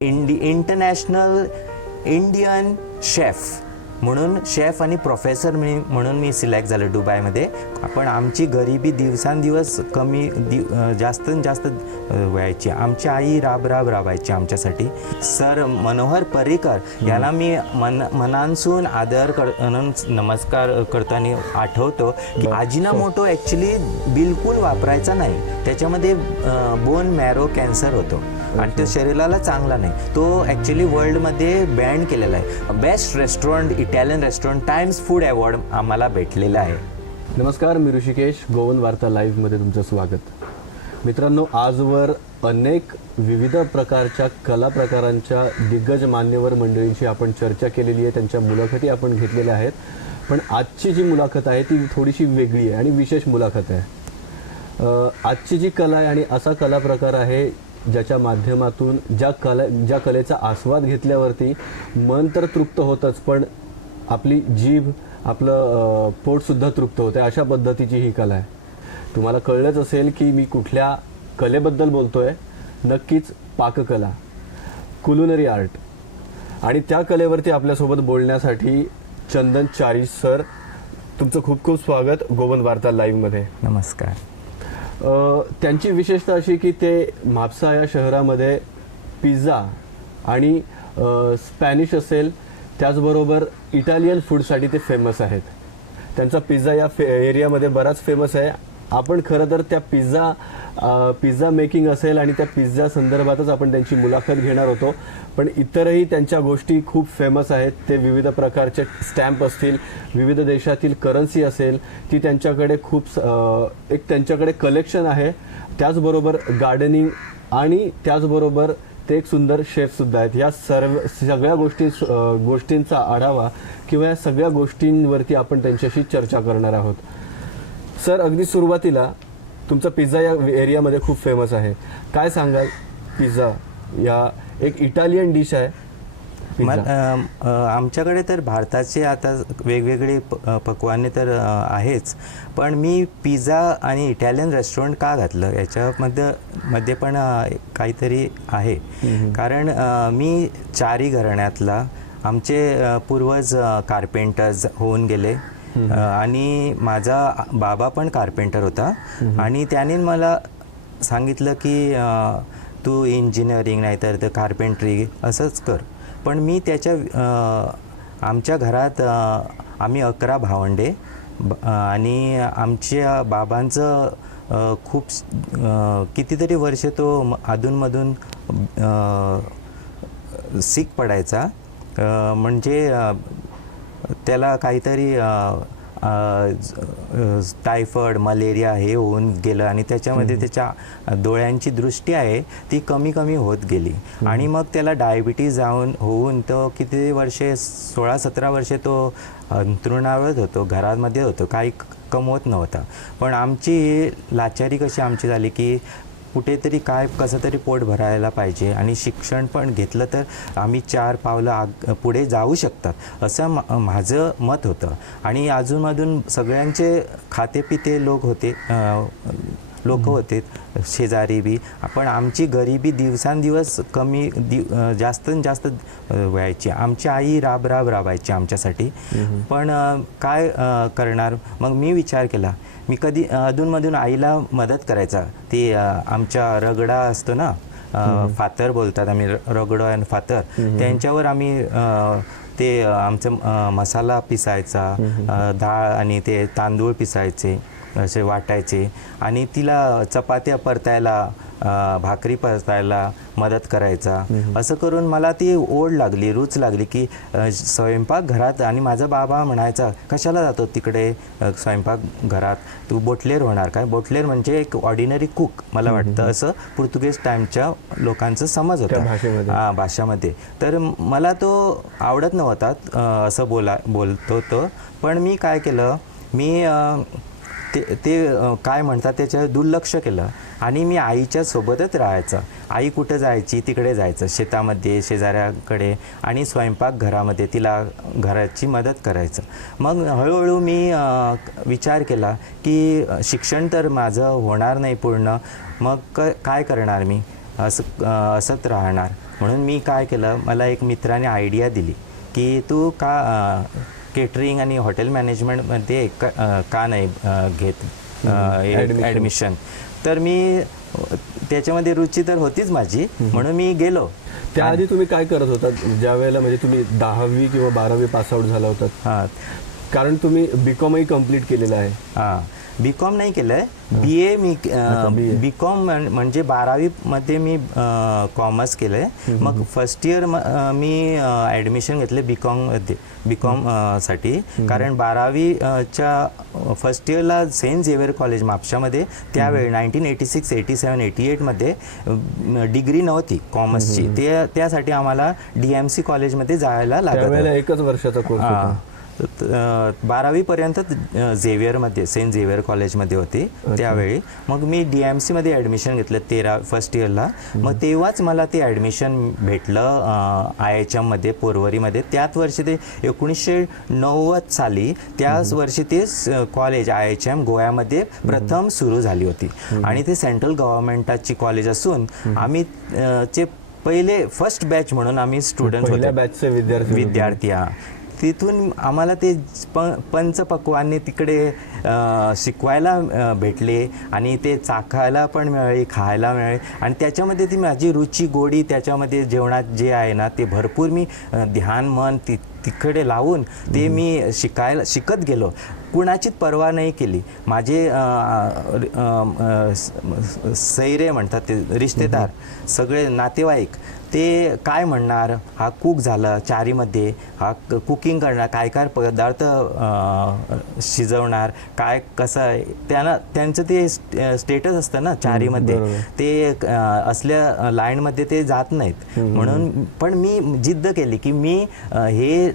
International Indian chef म्हणून chef आणि professor म्हणून मी सिलेक्ट झालो दुबईमध्ये. पण आमची गरिबी दिवसांदिवस जास्त व्हायची. आमची आई राबायची आमच्यासाठी. सर मनोहर पर्रीकर याला मी मनांसून आदर करून नमस्कार करताना आठवतो की अजिनोमोटो ॲक्च्युली बिलकुल वापरायचा नाही. त्याच्यामध्ये बोन मॅरो कॅन्सर होतो आणि तो शरीराला चांगला नाही. तो ॲक्च्युली वर्ल्डमध्ये बॅन केलेला आहे. Best restaurant Italian restaurant times food award आम्हाला भेटलेला आहे. नमस्कार, मी ऋषिकेश. गोवन वार्ता लाईव्हमध्ये तुमचं स्वागत. मित्रांनो, आजवर अनेक विविध प्रकारच्या कला प्रकारांच्या दिग्गज मान्यवर मंडळींची आपण चर्चा केलेली आहे, त्यांच्या मुलाखती आपण घेतलेल्या आहेत. पण आजची जी मुलाखत आहे ती थोडीशी वेगळी आहे आणि विशेष मुलाखत आहे. आजची जी कला आहे आणि असा कला प्रकार आहे ज्याच्या माध्यमातून ज्या कलेचा आस्वाद घेतल्यावरती मन तर तृप्त होतंच, पण आपली जीभ, आपलं पोटसुद्धा तृप्त होते. अशा पद्धतीची ही कला आहे. तुम्हाला कळलंच असेल की मी कुठल्या कलेबद्दल बोलतोय. नक्कीच पाककला, कुलिनरी आर्ट. आणि त्या कलेवरती आपल्यासोबत बोलण्यासाठी चंदन चारिश सर, तुमचं खूप खूप स्वागत गोवन वार्ता लाईव्हमध्ये. नमस्कार. त्यांची विशेषता अशी की ते म्हापसा या शहरामध्ये पिझ्झा आणि स्पॅनिश असेल, त्याचबरोबर इटालियन फूडसाठी ते फेमस आहेत. त्यांचा पिझ्झा या एरियामध्ये बराच फेमस आहे. आपण खरं तर त्या पिझ्झा मेकिंग असेल आणि त्या पिझ्झा संदर्भातच आपण त्यांची मुलाखत घेणार होतो. पण इतरही त्यांच्या गोष्टी खूप फेमस आहेत. ते विविध प्रकारचे स्टॅम्प असतील, विविध देशातील करन्सी असेल, ती त्यांच्याकडे त्यांच्याकडे कलेक्शन आहे. त्याचबरोबर गार्डनिंग आणि त्याचबरोबर ते एक सुंदर शेफसुद्धा आहेत. या सगळ्या गोष्टींचा आढावा किंवा या सगळ्या गोष्टींवरती आपण त्यांच्याशी चर्चा करणार आहोत. सर, अगदी सुरुवातीला तुमचा पिझ्झा या एरियामध्ये खूप फेमस आहे. काय सांगाल? पिझ्झा या एक इटालियन डिश आहे. आमच्याकडे तर भारताचे आता वेगवेगळे पक्वाने तर आहेच, पण मी पिझ्झा आणि इटालियन रेस्टॉरंट का घातलं याच्यामध्ये पण काहीतरी आहे. कारण मी चारी घराण्यातला, आमचे पूर्वज कार्पेंटर्स होऊन गेले आणि माझा बाबा पण कार्पेंटर होता. आणि त्याने मला सांगितलं की तू इंजिनिअरिंग नाही तर कार्पेंट्री असंच कर. पण मी आमच्या घरात आम्ही 11 भावंडे आणि आमच्या बाबांचं खूप कितीतरी वर्ष तो अधूनमधून सिक पडायचा. म्हणजे त्याला काहीतरी टायफॉइड, मलेरिया हे होऊन गेलं आणि त्याच्यामध्ये त्याच्या डोळ्यांची दृष्टी आहे ती कमी होत गेली. आणि मग त्याला डायबिटीज होऊन तो किती वर्षे 16-17 वर्षे तो अंथरुणावर होतो, घरामध्ये होतो, काही कमवत नव्हता. पण आमची लाचारी कशी आमची झाली की कुठेतरी कसं तरी पोट भरायला पाहिजे आणि शिक्षण पण घेतलं तर आम्ही 4 पावलं पुढे जाऊ शकतात असं माझं मत होतं. आणि अजूनमधून सगळ्यांचे खातेपिते लोक होते शेजारी बी. पण आमची गरिबी दिवसांदिवस जास्त व्हायची. आमची आई राबायची आमच्यासाठी. पण काय करणार. मग मी विचार केला, मी कधी अधूनमधून आईला मदत करायचा. ती आमच्या रगडा असतो ना, फातर बोलतात आम्ही, रगडो आणि फातर, त्यांच्यावर आम्ही ते आमचं मसाला पिसायचा, डाळ आणि ते तांदूळ पिसायचे, असे वाटायचे आणि तिला चपात्या परतायला, भाकरी परतायला मदत करायचा. असं करून मला ती ओढ लागली, रूच लागली की स्वयंपाक घरात. आणि माझा बाबा म्हणायचा, कशाला जातो तिकडे स्वयंपाक घरात, तू बोटलेर होणार काय. बोटलेर म्हणजे एक ऑर्डिनरी कुक मला वाटतं, असं पोर्तुगीज टाईमच्या लोकांचं समज होतं भाषामध्ये. तर मला तो आवडत नव्हता असं बोलतो तो. पण मी काय केलं, मी ते काय म्हणतात त्याच्यावर दुर्लक्ष केलं आणि मी आईच्या सोबतच राहायचं. आई कुठं जायची तिकडे जायचं, शेतामध्ये, शेजाऱ्याकडे, आणि स्वयंपाक घरामध्ये तिला घराची मदत करायचं. मग हळूहळू मी विचार केला की शिक्षण तर माझं होणार नाही पूर्ण, मग काय करणार मी, असंच राहणार. म्हणून मी काय केलं, मला एक मित्राने आयडिया दिली की तू का केटरिंग आणि हॉटेल मॅनेजमेंटमध्ये का नाही घेत ॲडमिशन. तर मी त्याच्यामध्ये रुची तर होतीच माझी, म्हणून मी गेलो. त्याआधी तुम्ही काय करत होता ज्या वेळेला, म्हणजे तुम्ही 10वी किंवा 12वी पासआउट झाला होतात? हां, कारण तुम्ही बीकॉमही कम्प्लीट केलेलं आहे. हां, बी.कॉम नाही केलं आहे, BA मी बी.कॉम म्हणजे 12वीमध्ये मी कॉमर्स केलं आहे. मग फर्स्ट इयर मी ॲडमिशन घेतले बी.कॉम साठी, कारण 12वीच्या फर्स्ट इयरला सेंट झेवियर कॉलेज म्हापशामध्ये त्यावेळी 1986, 87, 88मध्ये डिग्री नव्हती कॉमर्सची. त्यासाठी आम्हाला DMC कॉलेजमध्ये जायला लागत. त्यावेळेला एकच वर्षाचा कोर्स होता. 12वीपर्यंत झेवियरमध्ये सेंट झेवियर कॉलेजमध्ये होते त्यावेळी. मग मी DMC मध्ये ॲडमिशन घेतलं फर्स्ट इयरला. मग तेव्हाच मला ते ॲडमिशन भेटलं IHM मध्ये, पोरवरीमध्ये. त्याच वर्षी ते 1990 साली त्याच वर्षी ते कॉलेज IHM गोव्यामध्ये प्रथम सुरू झाली होती. आणि ते सेंट्रल गव्हर्नमेंटाची कॉलेज असून आम्ही चे पहिले फर्स्ट बॅच म्हणून आम्ही स्टुडंट पहिल्या होतो, बॅचचे विद्यार्थी. तिथून आम्हाला ते पंचपक्वान्ने तिकडे शिकवायला भेटले आणि ते चाखायला पण मिळाले, खायला मिळाले. आणि त्याच्यामध्ये ती माझी रुची, गोडी त्याच्यामध्ये जेवणात जे आहे ना, ते भरपूर मी ध्यान मन तिकडे लावून ते मी शिकत गेलो. कुणाचीच पर्वा नाही केली. माझे सैरे म्हणतात ते रिश्तेदार, सगळे नातेवाईक, ते काय म्हणणार, हा कुक झाला चारीमध्ये, हा कुकिंग करणार, काय काय पदार्थ शिजवणार, काय कसं त्यांचं ते स्टेटस असतं ना चारीमध्ये, ते असल्या लाईनमध्ये ते जात नाहीत. म्हणून पण मी जिद्द केली की मी हे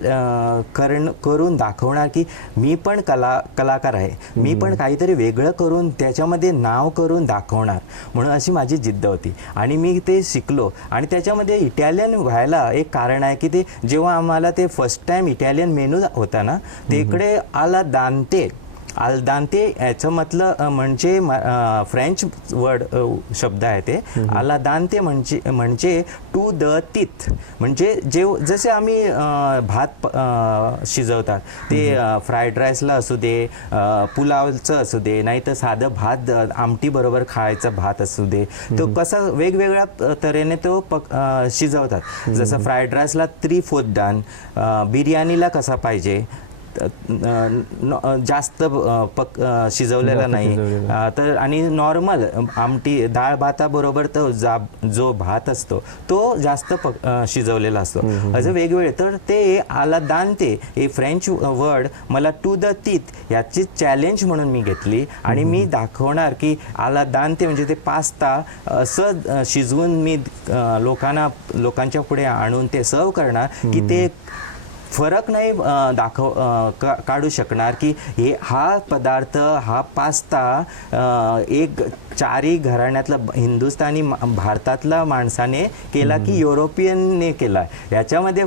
करून दाखवणार की मी पण कलाकार आहे, मी पण काहीतरी वेगळं करून त्याच्यामध्ये नाव करून दाखवणार. म्हणून अशी माझी जिद्द होती आणि मी ते शिकलो. आणि त्याच्यामध्ये इटालियन व्हायला एक कारण आहे की ते जेव्हा आम्हाला ते फर्स्ट टाइम इटालियन मेनू होता ना, तिकडे आल दांते याचं मतलब म्हणजे फ्रेंच वर्ड शब्द आहे ते. आला दांते म्हणजे टू द टीथ, म्हणजे जसे आम्ही भात शिजवतात ते फ्राईड राईसला असू दे, पुलावचं असू दे, नाही तर साधं भात आमटी बरोबर खायचं भात असू दे, तो कसा वेगवेगळ्या तऱ्हेने तो शिजवतात. जसं फ्राईड राईसला 3/4 डन, बिर्याणीला कसा पाहिजे जास्त शिजवलेला नाही तर, आणि नॉर्मल आमटी डाळ भाताबरोबर तो जो भात असतो तो जास्त शिजवलेला असतो, असं वेगवेगळे. तर ते आला दांते हे फ्रेंच वर्ड मला टू द टीथ याची चॅलेंज म्हणून मी घेतली आणि मी दाखवणार की आला दांते म्हणजे ते पास्ता असं शिजवून मी लोकांच्या पुढे आणून ते सर्व करणार की ते फरक नाही काढू शकणार की हा पदार्थ, हा पास्ता एक चारी घराण्यातला हिंदुस्थानी भारतातला माणसाने केला की युरोपियनने केला, याच्यामध्ये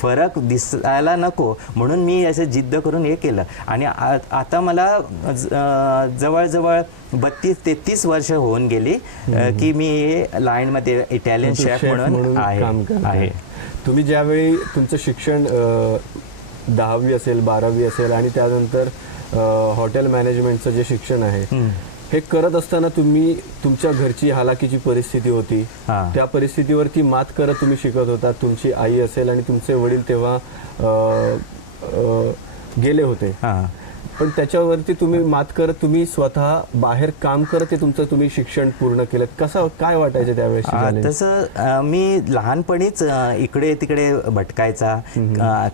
फरक दिसायला नको. म्हणून मी असं जिद्द करून हे केलं. आणि आता मला जवळजवळ 32-33 वर्ष होऊन गेली की मी हे लाईनमध्ये इटालियन शेफ म्हणून आहे. तुम्ही ज्यावेळी तुमचं शिक्षण 10वी असेल, 12वी असेल आणि त्यानंतर हॉटेल मॅनेजमेंटचं जे शिक्षण आहे हे करत असताना तुम्ही तुमच्या घरची हालाकीची परिस्थिती होती, त्या परिस्थितीवरती मात करत तुम्ही शिकत होता. तुमची आई असेल आणि तुमचे वडील तेव्हा गेले होते, पण त्याच्यावरती तुम्ही मात करत तुम्ही स्वतः बाहेर काम करत ते तुमचं तुम्ही शिक्षण पूर्ण केलं. कसं काय वाटायचं त्यावेळेस? तसं मी लहानपणीच इकडे तिकडे भटकायचा,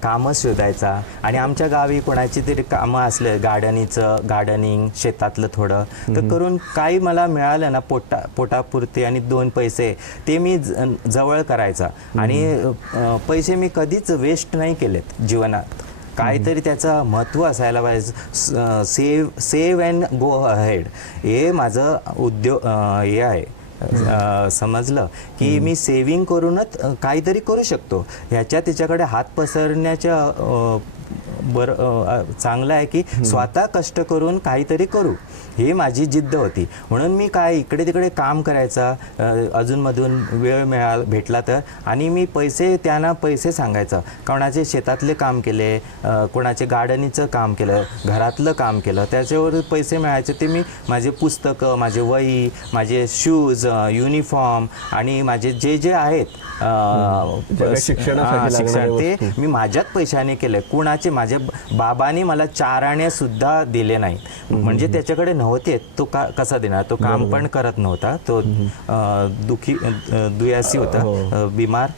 कामं शोधायचा. आणि आमच्या गावी कोणाची तरी कामं असले, गार्डनिंग शेतातलं थोडं तर करून काही मला मिळालं ना पोटापुरते आणि 2 पैसे ते मी जवळ करायचा. आणि पैसे मी कधीच वेस्ट नाही केलेत जीवनात. काहीतरी त्याचं महत्त्व असायला पाहिजे. सेव्ह अँड गो अहेड हे माझं उद्योग हे आहे. समजलं की मी सेव्हिंग करूनच काहीतरी करू शकतो. त्याच्याकडे हात पसरण्याच्या चांगलं आहे की स्वतः कष्ट करून काहीतरी करू, ही माझी जिद्द होती. म्हणून मी काय इकडे तिकडे काम करायचा, अजूनमधून वेळ भेटला तर, आणि मी त्यांना पैसे सांगायचं. कोणाचे शेतातले काम केले, कोणाचे गार्डनिंगचं काम केलं, घरातलं काम केलं, त्याच्यावर पैसे मिळायचे. ते मी माझे पुस्तकं, माझे वही, माझे शूज, युनिफॉर्म आणि माझे जे आहेत शिक्षण, ते मी माझ्याच पैशाने केले. कुणाचे, माझ्या बाबांनी मला 4 आणे सुद्धा दिले नाही. म्हणजे त्याच्याकडे नव्हते, तो कसा देणार? तो काम पण करत नव्हता, तो दुयासी होता, बिमार.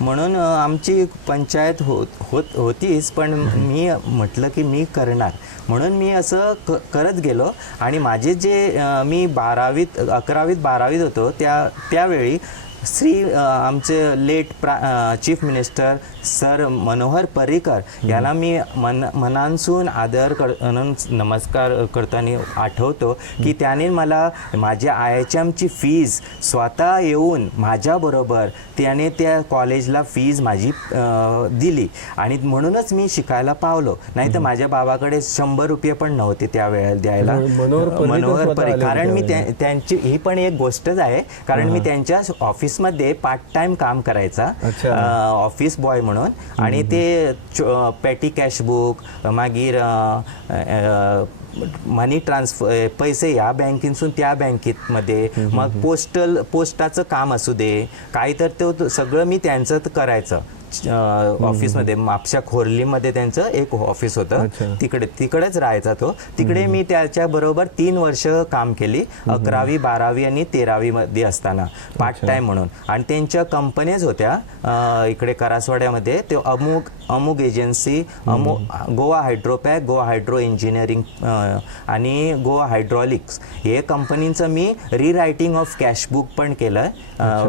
म्हणून आमची पंचायत होतीच, पण मी म्हटलं की मी करणार. म्हणून मी असं करत गेलो. आणि माझे जे मी 11वीत 12वीत होतो त्यावेळी आमचे late chief minister sir Manohar Parrikar यांना मी मनांसून आदर नमस्कार करताना आठवतो की त्याने मला माझ्या IHMची फीज स्वतः येऊन माझ्याबरोबर त्याने त्या कॉलेजला फीज माझी दिली. आणि म्हणूनच मी शिकायला पावलो. नाही तर माझ्या बाबाकडे 100 रुपये पण नव्हते त्यावेळेला द्यायला. मनोहर पर्रीकर, कारण मी त्यांची ही पण एक गोष्टच आहे, कारण मी त्यांच्या ऑफिसमध्ये पार्ट टाइम काम करायचा, ऑफिस बॉय म्हणून. आणि ते पेटी कॅश बुक, मागीर मनी ट्रान्सफर, पैसे या बँकेतून त्या बँकेमध्ये, मग पोस्टाचं काम असू दे काही, तर ते सगळं मी त्यांचं करायचं. ऑफिसमध्ये म्हापशा खोर्लीमध्ये त्यांचं एक ऑफिस होतं, तिकडेच राहायचा तो. तिकडे मी त्याच्याबरोबर 3 वर्ष काम केली, 11वी 12वी आणि 13वी मध्ये असताना पार्ट टाइम म्हणून. आणि त्यांच्या कंपनीज होत्या इकडे करासवाड्यामध्ये. ते अमुक agency, Goa hydropack, Goa hydro engineering आणि गोवा हायड्रॉलिक्स, हे कंपनीचं मी रिरायटिंग ऑफ कॅशबुक पण केलं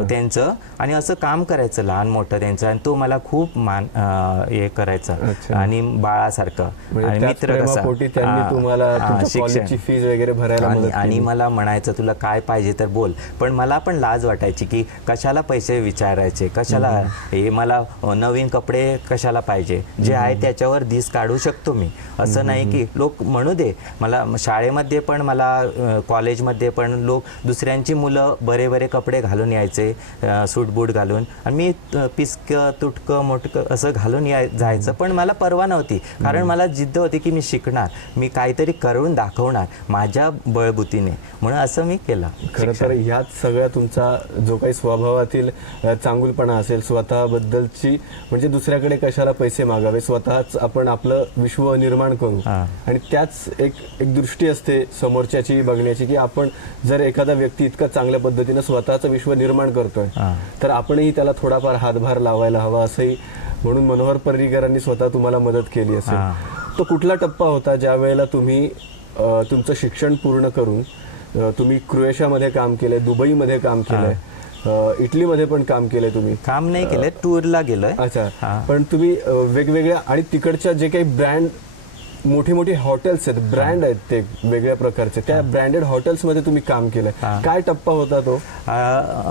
त्यांचं. आणि असं काम करायचं लहान मोठं त्यांचं. आणि तो मला खूप हे करायचं, आणि बाळासारखं आणि मित्र कसा फीज वगैरे भरायला. आणि मला म्हणायचं तुला काय पाहिजे तर बोल. पण मला पण लाज वाटायची की कशाला पैसे विचारायचे, कशाला हे, मला नवीन कपडे कशाला पाहिजे, जे आहे त्याच्यावर दिस काढू शकतो मी. असं नाही की लोक म्हणू दे. मला शाळेमध्ये पण, मला कॉलेजमध्ये पण लोक, दुसऱ्यांची मुलं बरे कपडे घालून यायचे, सूटबूट घालून, आणि मी पिसकं तुटकं मोठकं असं घालून जायचं. पण मला पर्वा नव्हती, कारण मला जिद्द होती की मी शिकणार, मी काहीतरी करून दाखवणार माझ्या बळबुतीने. म्हणून असं मी केलं. खरं तर ह्यात सगळ्या तुमचा जो काही स्वभावातील चांगुलपणा असेल, स्वतःबद्दलची, म्हणजे दुसऱ्याकडे कशाला पैसे मागावे, स्वतःच आपण आपलं विश्व निर्माण करू. आणि त्याच एक दृष्टी असते समोरच्याची बघण्याची, की आपण जर एखादा व्यक्ती इतका चांगल्या पद्धतीने स्वतःचं विश्व निर्माण करतोय, तर आपणही त्याला थोडाफार हातभार लावायला हवा, असंही. म्हणून मनोहर पर्रीकरांनी स्वतः तुम्हाला मदत केली असेल. तो कुठला टप्पा होता ज्या वेळेला तुम्ही तुमचं शिक्षण पूर्ण करून तुम्ही क्रोएशियामध्ये काम केले, दुबईमध्ये काम केलंय, इटलीमध्ये पण काम केलंय? तुम्ही काम नाही केलंय, टूरला गेलोय. अच्छा. पण तुम्ही वेगवेगळ्या, आणि तिकडच्या जे काही ब्रँड, मोठी मोठी हॉटेल्स आहेत, ब्रँड आहेत ते वेगळ्या प्रकारचे, त्या ब्रँडेड हॉटेल्समध्ये तुम्ही काम केलंय. काय टप्पा होता तो?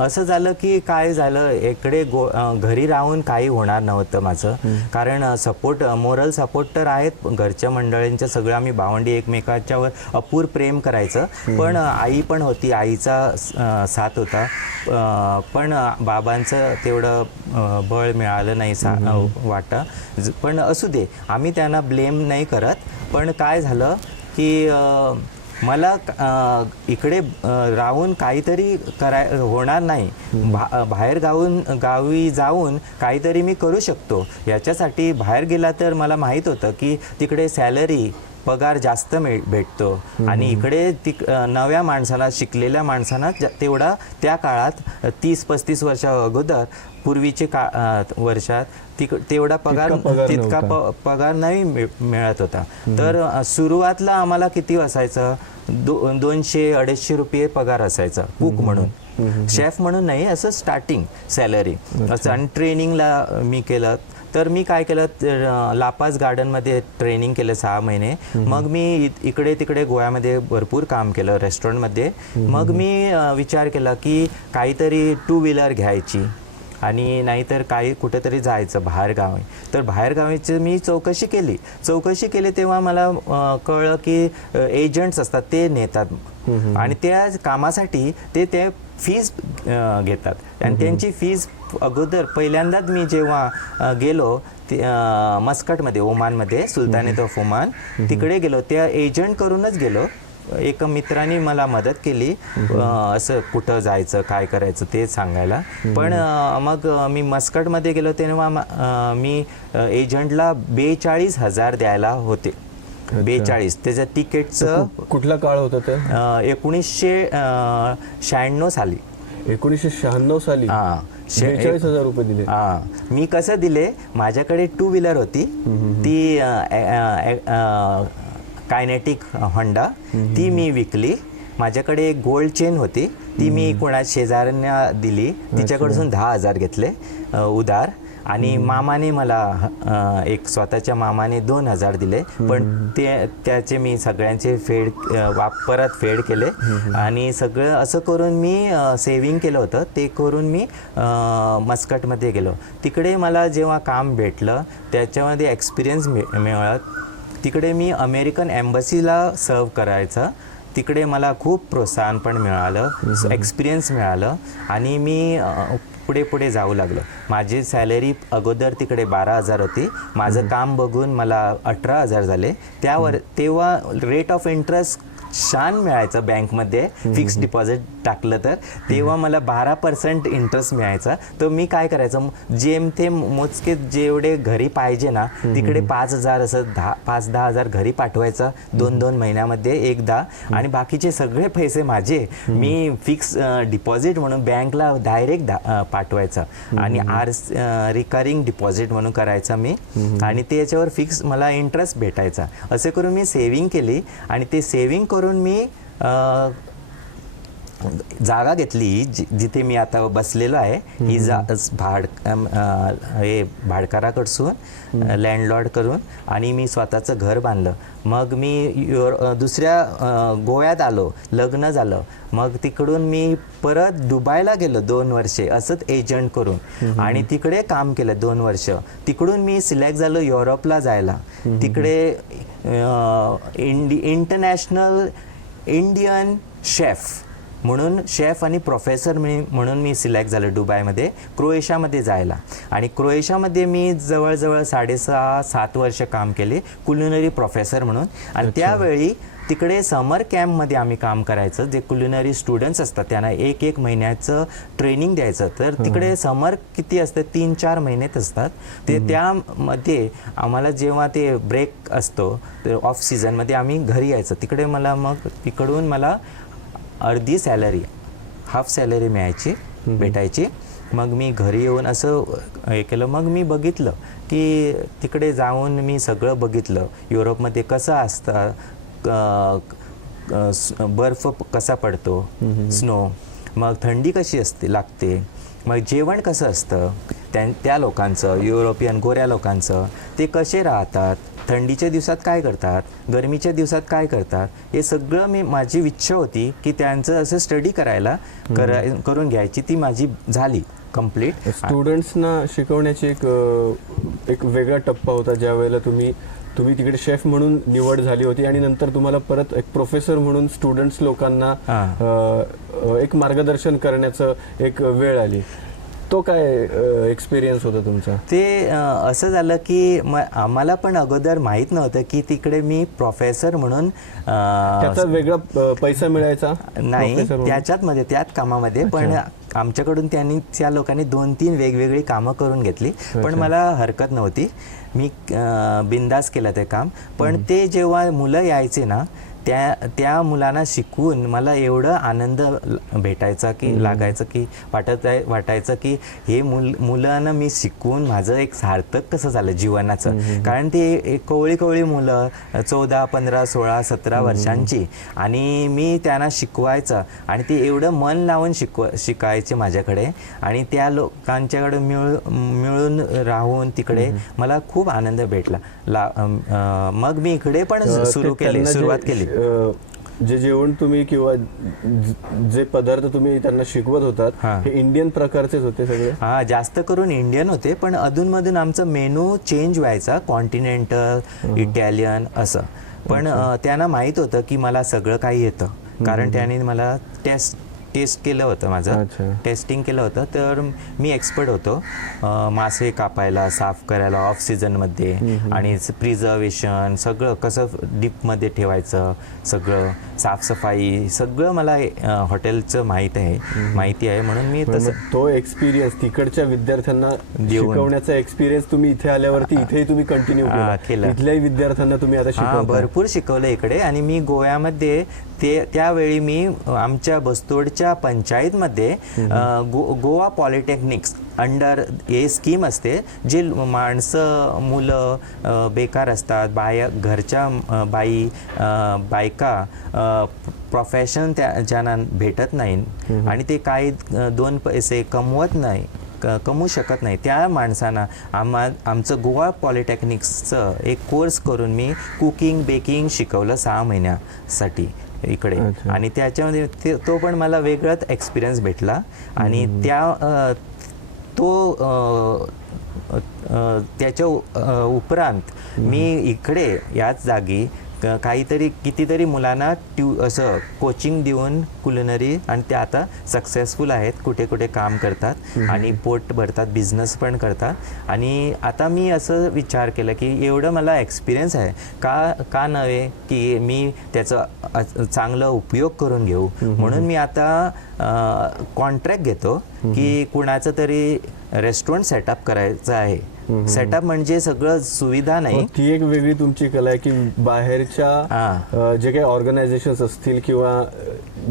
असं झालं की काय झालं, इकडे घरी राहून काही होणार नव्हतं माझं. कारण सपोर्ट, मोरल सपोर्ट तर आहेत घरच्या मंडळींच्या, सगळं आम्ही भावंडी एकमेकाच्यावर अपूर प्रेम करायचं. पण आई पण होती, आईचा साथ होता. पण बाबांचं तेवढं बळ मिळालं नाही वाटा. पण असू दे, आम्ही त्यांना ब्लेम नाही करत. पण काय झालं की मला इकडे राहून काहीतरी होणार नाही, बाहेर गावी जाऊन काहीतरी मी करू शकतो. याच्यासाठी बाहेर गेला तर मला माहीत होतं की तिकडे सॅलरी, पगार जास्त भेटतो. आणि इकडे नव्या माणसाला, शिकलेल्या माणसांना तेवढा त्या काळात 30-35 वर्षा अगोदर पूर्वीचे वर्षात तेवढा पगार, तितका पगार नाही मिळत होता. तर सुरुवातला आम्हाला किती असायचं, 200-250 रुपये पगार असायचा कुक म्हणून, शेफ म्हणून नाही, असं स्टार्टिंग सॅलरी असं. आणि ट्रेनिंगला मी केलं तर मी काय केलं, लापास गार्डनमध्ये ट्रेनिंग केलं 6 महिने. मग मी इकडे तिकडे गोव्यामध्ये भरपूर काम केलं रेस्टॉरंटमध्ये. मग मी विचार केला की काहीतरी 2 व्हीलर घ्यायची आणि नाहीतर काही कुठेतरी जायचं बाहेरगावी, तर बाहेरगावीची मी चौकशी केली तेव्हा मला कळलं की एजंट्स असतात ते नेतात आणि त्या कामासाठी ते फीज घेतात आणि त्यांची फीज अगोदर पहिल्यांदाच मी जेव्हा गेलो मस्कटमध्ये, ओमानमध्ये, सुलतानेत ऑफ ओमान तिकडे गेलो, त्या एजंट करूनच गेलो. एका मित्राने मला मदत केली असं कुठं जायचं काय करायचं ते सांगायला. पण मग मी मस्कटमध्ये गेलो तेव्हा मी एजंटला 42,000 द्यायला होते. 42 त्याच्या तिकीटचं. कुठला काळ होता ते? 1996 साली. 1996 साली 42,000 रुपये दिले. मी कसं दिले, माझ्याकडे 2 व्हीलर होती, ती कायनेटिक होंडा, ती मी विकली. माझ्याकडे एक गोल्ड चेन होती, ती मी कोणा शेजाऱ्यांना दिली, तिच्याकडून 10,000 घेतले उधार. आणि मामाने मला एक स्वतःच्या मामाने 2,000 दिले, पण त्याचे मी सगळ्यांचे परत फेड केले. आणि सगळं असं करून मी सेविंग केलं होतं. ते करून मी मस्कटमध्ये गेलो. तिकडे मला जेव्हा काम भेटलं त्याच्यामध्ये एक्सपिरियन्स मिळत. तिकडे मी अमेरिकन एम्बसीला सर्व करायचं. तिकडे मला खूप प्रोत्साहन पण मिळालं, एक्सपिरियन्स मिळालं आणि मी पुढे जाऊ लागलो. माझी सॅलरी अगोदर तिकडे 12,000 होती. माझं काम बघून मला 18,000 झाले. तेव्हा रेट ऑफ इंटरेस्ट छान मिळायचं बँकमध्ये. फिक्स्ड डिपॉझिट टाकलं तर तेव्हा मला 12% इंटरेस्ट मिळायचा. तर मी काय करायचं, जेमतेम मोजके जेवढे घरी पाहिजे ना तिकडे 5,000 असं 5-10,000 घरी पाठवायचं 2-2 महिन्यामध्ये एकदा. आणि बाकीचे सगळे पैसे माझे मी फिक्स डिपॉझिट म्हणून बँकला डायरेक्ट पाठवायचं आणि रिकरिंग डिपॉझिट म्हणून करायचा मी. आणि त्याच्यावर फिक्स मला इंटरेस्ट भेटायचा. असे करून मी सेविंग केली आणि ते सेविंग करून मी जागा घेतली जिथे मी आता बसलेलो आहे. ही भाडकाराकडसून लँडलॉर्ड करून आणि मी स्वतःचं घर बांधलं. मग मी दुसऱ्या गोव्यात आलो, लग्न झालं. मग तिकडून मी परत दुबईला गेलो 2 वर्षे असंच एजंट करून आणि तिकडे काम केलं 2 वर्ष. तिकडून मी सिलेक्ट झालो युरोपला जायला. तिकडे इंटरनॅशनल इंडियन शेफ आणि प्रोफेसर म्हणून मी सिलेक्ट झालो दुबईमध्ये, क्रोएशियामध्ये जायला. आणि क्रोएशियामध्ये मी जवळजवळ 6.5-7 वर्ष काम केले कुलिनरी प्रोफेसर म्हणून. आणि त्यावेळी तिकडे समर कॅम्पमध्ये आम्ही काम करायचं. जे कुलिनरी स्टुडंट्स असतात त्यांना 1-1 महिन्याचं ट्रेनिंग द्यायचं. तर तिकडे समर किती असतं, 3-4 महिन्यात असतात ते. त्यामध्ये आम्हाला जेव्हा ते ब्रेक असतो ऑफ सीझनमध्ये आम्ही घरी यायचं. तिकडे मग तिकडून मला अर्धी सॅलरी, हाफ सॅलरी भेटायची. मग मी घरी येऊन असं हे केलं. मग मी बघितलं की तिकडे जाऊन मी सगळं बघितलं. युरोपमध्ये कसं असतं, बर्फ कसा पडतो, स्नो, मग थंडी कशी लागते, मग जेवण कसं असतं त्या लोकांचं, युरोपियन गोऱ्या लोकांचं, ते कसे राहतात, थंडीच्या दिवसात काय करतात, गरमीच्या दिवसात काय करतात, हे सगळं माझी इच्छा होती की त्यांचं असं स्टडी करून घ्यायची. ती माझी झाली कंप्लीट. स्टुडंट्सना शिकवण्याची एक वेगळा टप्पा होता ज्या वेळेला तुम्ही तिकडे शेफ म्हणून निवड झाली होती आणि नंतर तुम्हाला परत एक प्रोफेसर म्हणून स्टुडंट्स लोकांना एक मार्गदर्शन करण्याचं एक वेळ आली. तो काय एक्सपिरियन्स होता तुमचा? ते असं झालं की आम्हाला पण अगोदर माहीत नव्हतं की तिकडे मी प्रोफेसर म्हणून त्याचा वेगळा पैसा मिळायचा नाही त्याच कामामध्ये. पण आमच्याकडून त्या लोकांनी 2-3 वेगवेगळी कामं करून घेतली. पण मला हरकत नव्हती, मी बिंदास केलं ते काम. पण ते जेव्हा मुलं यायचे ना त्या मुलांना शिकवून मला एवढं आनंद भेटायचा की लागायचं की वाटायचं की हे मुलांना मी शिकवून माझं एक सार्थक कसं झालं जीवनाचं. कारण ते कवळी मुलं 14, 15, 16, 17 वर्षांची आणि मी त्यांना शिकवायचं आणि ते एवढं मन लावून शिकायचे माझ्याकडे. आणि त्या लोकांच्याकडे मिळून राहून तिकडे मला खूप आनंद भेटला. मग मी इकडे पण सुरुवात केली. जे जेवण तुम्ही किंवा जे पदार्थ तुम्ही त्यांना शिकवत होतात हा. हे इंडियन प्रकारचेच होते सगळे? हा, जास्त करून इंडियन होते, पण अधूनमधून आमचं मेनू चेंज व्हायचा, कॉन्टिनेंटल, इटालियन असं. पण त्यांना माहीत होतं की मला सगळं काही येतं, कारण त्याने मला टेस्ट केलं होतं, माझं अच्छा. टेस्टिंग केलं होतं, तर मी एक्सपर्ट होतो मासे कापायला, साफ करायला ऑफ सीझनमध्ये, आणि प्रिझर्वेशन सगळं कसं डीपमध्ये ठेवायचं, सगळं साफसफाई सगळं मला हॉटेलचं माहिती आहे, म्हणून मी तसं मग तो एक्सपिरियन्स तिकडच्या विद्यार्थ्यांना देऊन- शिकवण्याचा एक्सपिरियन्स तुम्ही इथे आल्यावरती इथेही तुम्ही कंटिन्यू केलं. इथल्याही विद्यार्थ्यांना तुम्ही आता हां, शिकवता? भरपूर शिकवलं इकडे. आणि मी गोव्यामध्ये त्यावेळी मी आमच्या बस्तोडच्या पंचायतमध्ये गोवा पॉलिटेक्निक्स अंडर हे स्कीम असते, जे मुलं बेकार असतात, घरच्या बायका प्रोफेशन ज्यांना भेटत नाही आणि ते काही 2 पैसे कमवू शकत नाही, त्या माणसांना आमचं गोवा पॉलिटेक्निक्सचं एक कोर्स करून मी कुकिंग बेकिंग शिकवलं 6 महिन्यासाठी इकडे. अच्छा. आणि त्याच्यामध्ये तो पण मला वेगळाच एक्सपिरियन्स भेटला. आणि त्याच्या उपरांत मी इकडे याच जागी कितीतरी मुलांना असं कोचिंग देऊन कुलिनरी, आणि ते आता सक्सेसफुल आहेत, कुठे कुठे काम करतात आणि पोट भरतात, बिझनेस पण करतात. आणि आता मी असं विचार केला की एवढं मला एक्सपिरियन्स आहे, का नव्हे की मी त्याचा चांगला उपयोग करून घेऊ. म्हणून मी आता कॉन्ट्रॅक्ट घेतो की कुणाचं तरी रेस्टॉरंट सेटअप करायचं आहे. सेटअप म्हणजे सगळं सुविधा नाही, ती एक वेगळी तुमची कला आहे की बाहेरच्या जे काही ऑर्गनायझेशन्स असतील किंवा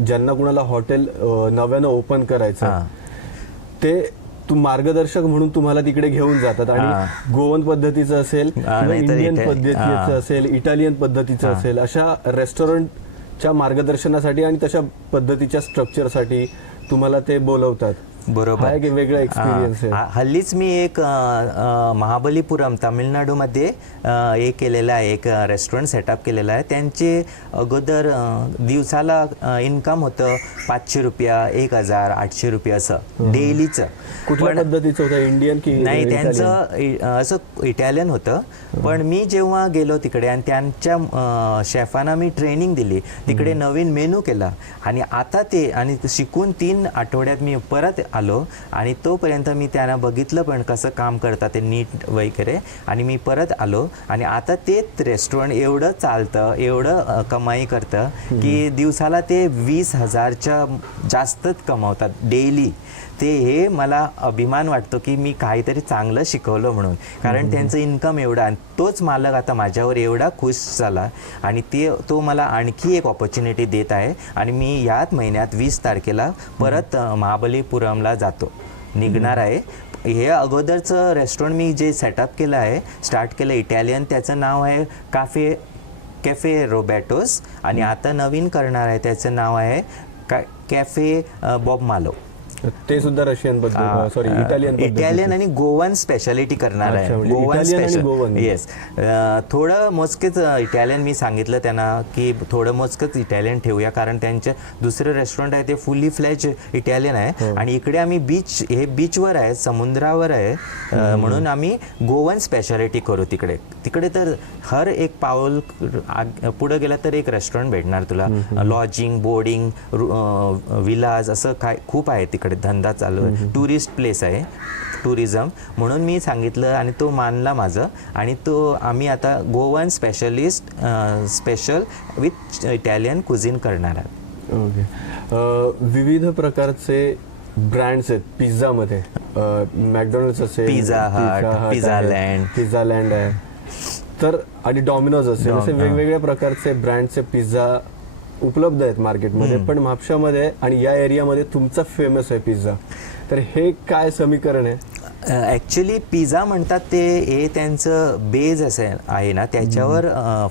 ज्यांना कुणाला हॉटेल नव्यानं ओपन करायचं, ते मार्गदर्शक म्हणून तुम्हाला तिकडे घेऊन जातात. आणि गोवन पद्धतीचं असेल, इंडियन पद्धतीचं असेल, इटालियन पद्धतीचं असेल, अशा रेस्टॉरंटच्या मार्गदर्शनासाठी आणि तशा पद्धतीच्या स्ट्रक्चरसाठी तुम्हाला ते बोलवतात. बरोबर. एक वेगळा एक्सपिरियन्स आहे. हल्लीच मी एक महाबलीपुरम तामिळनाडूमध्ये हे केलेलं आहे, एक रेस्टॉरंट सेटअप केलेलं आहे. त्यांचे अगोदर दिवसाला इन्कम होतं 500 रुपया, 1000, 800 रुपये असं डेलीचं. कुठल्या पद्धतीचं होतं, इंडियन की नाही, त्यांचं असं इटालियन होतं. पण मी जेव्हा गेलो तिकडे आणि त्यांच्या शेफांना मी ट्रेनिंग दिली, तिकडे नवीन मेनू केला, आणि आता ते आणि शिकून 3 आठवड्यात मी परत आलो. आणि तोपर्यंत मी त्यांना बघितलं पण कसं काम करतात ते नीट वगैरे, आणि मी परत आलो. आणि आता तेच रेस्टॉरंट एवढं चालतं, एवढं कमाई करतं की दिवसाला ते 20,000च्या जास्तच कमावतात डेली. हे मला अभिमान वाटतो की मी काहीतरी चांगलं शिकवलं म्हणून, कारण त्यांचं इन्कम एवढं, आणि तोच मालक आता माझ्यावर एवढा खुश झाला, आणि तो मला आणखी एक ऑपॉर्च्युनिटी देत आहे. आणि मी याच महिन्यात 20 तारखेला परत महाबलीपुरमला निघणार आहे. हे अगोदरचं रेस्टॉरंट मी जे सेटअप केलं आहे, स्टार्ट केलं इटालियन, त्याचं नाव आहे कॅफे रोबॅटोस. आणि आता नवीन करणार आहे, त्याचं नाव आहे कॅफे बॉब मालो. ते सुद्धा रशियन पद्धत, सॉरी इटालियन आणि गोवन स्पेशालिटी करणार आहे. Goan special, yes. थोडं मोजकेच इटालियन मी सांगितलं त्यांना की थोडं मोजकंच इटालियन ठेवूया, कारण त्यांचे दुसरं रेस्टॉरंट आहे ते फुल्ली फ्लेज इटालियन आहे. आणि इकडे आम्ही बीचवर आहे, समुद्रावर आहे, म्हणून आम्ही गोवन स्पेशालिटी करू. तिकडे तर हर एक पाऊल पुढे गेलं तर एक रेस्टॉरंट भेटणार तुला. लॉजिंग, बोर्डिंग, विलाज असं काय खूप आहे तिकडे, धंदा चालू आहे, टुरिस्ट प्लेस आहे, टुरिझम. म्हणून मी सांगितलं आणि तो मानला माझं. आणि आम्ही आता गोवन स्पेशल विथ इटालियन कुझिन करणार आहोत. ओके. विविध प्रकारचे ब्रँड्स आहेत पिझ्झामध्ये. मॅकडॉनल्ड्स असेल, पिझ्झा हट, पिझ्झा लँड आहे, तर आणि डॉमिनोज असेल, असे वेगवेगळ्या प्रकारचे ब्रँडचे पिझ्झा उपलब्ध आहेत मार्केटमध्ये. पण म्हापशामध्ये आणि या एरियामध्ये तुमचा फेमस आहे पिझ्झा. तर हे काय समीकरण आहे? ॲक्च्युली पिझ्झा म्हणतात ते त्यांचं बेज असं आहे ना, त्याच्यावर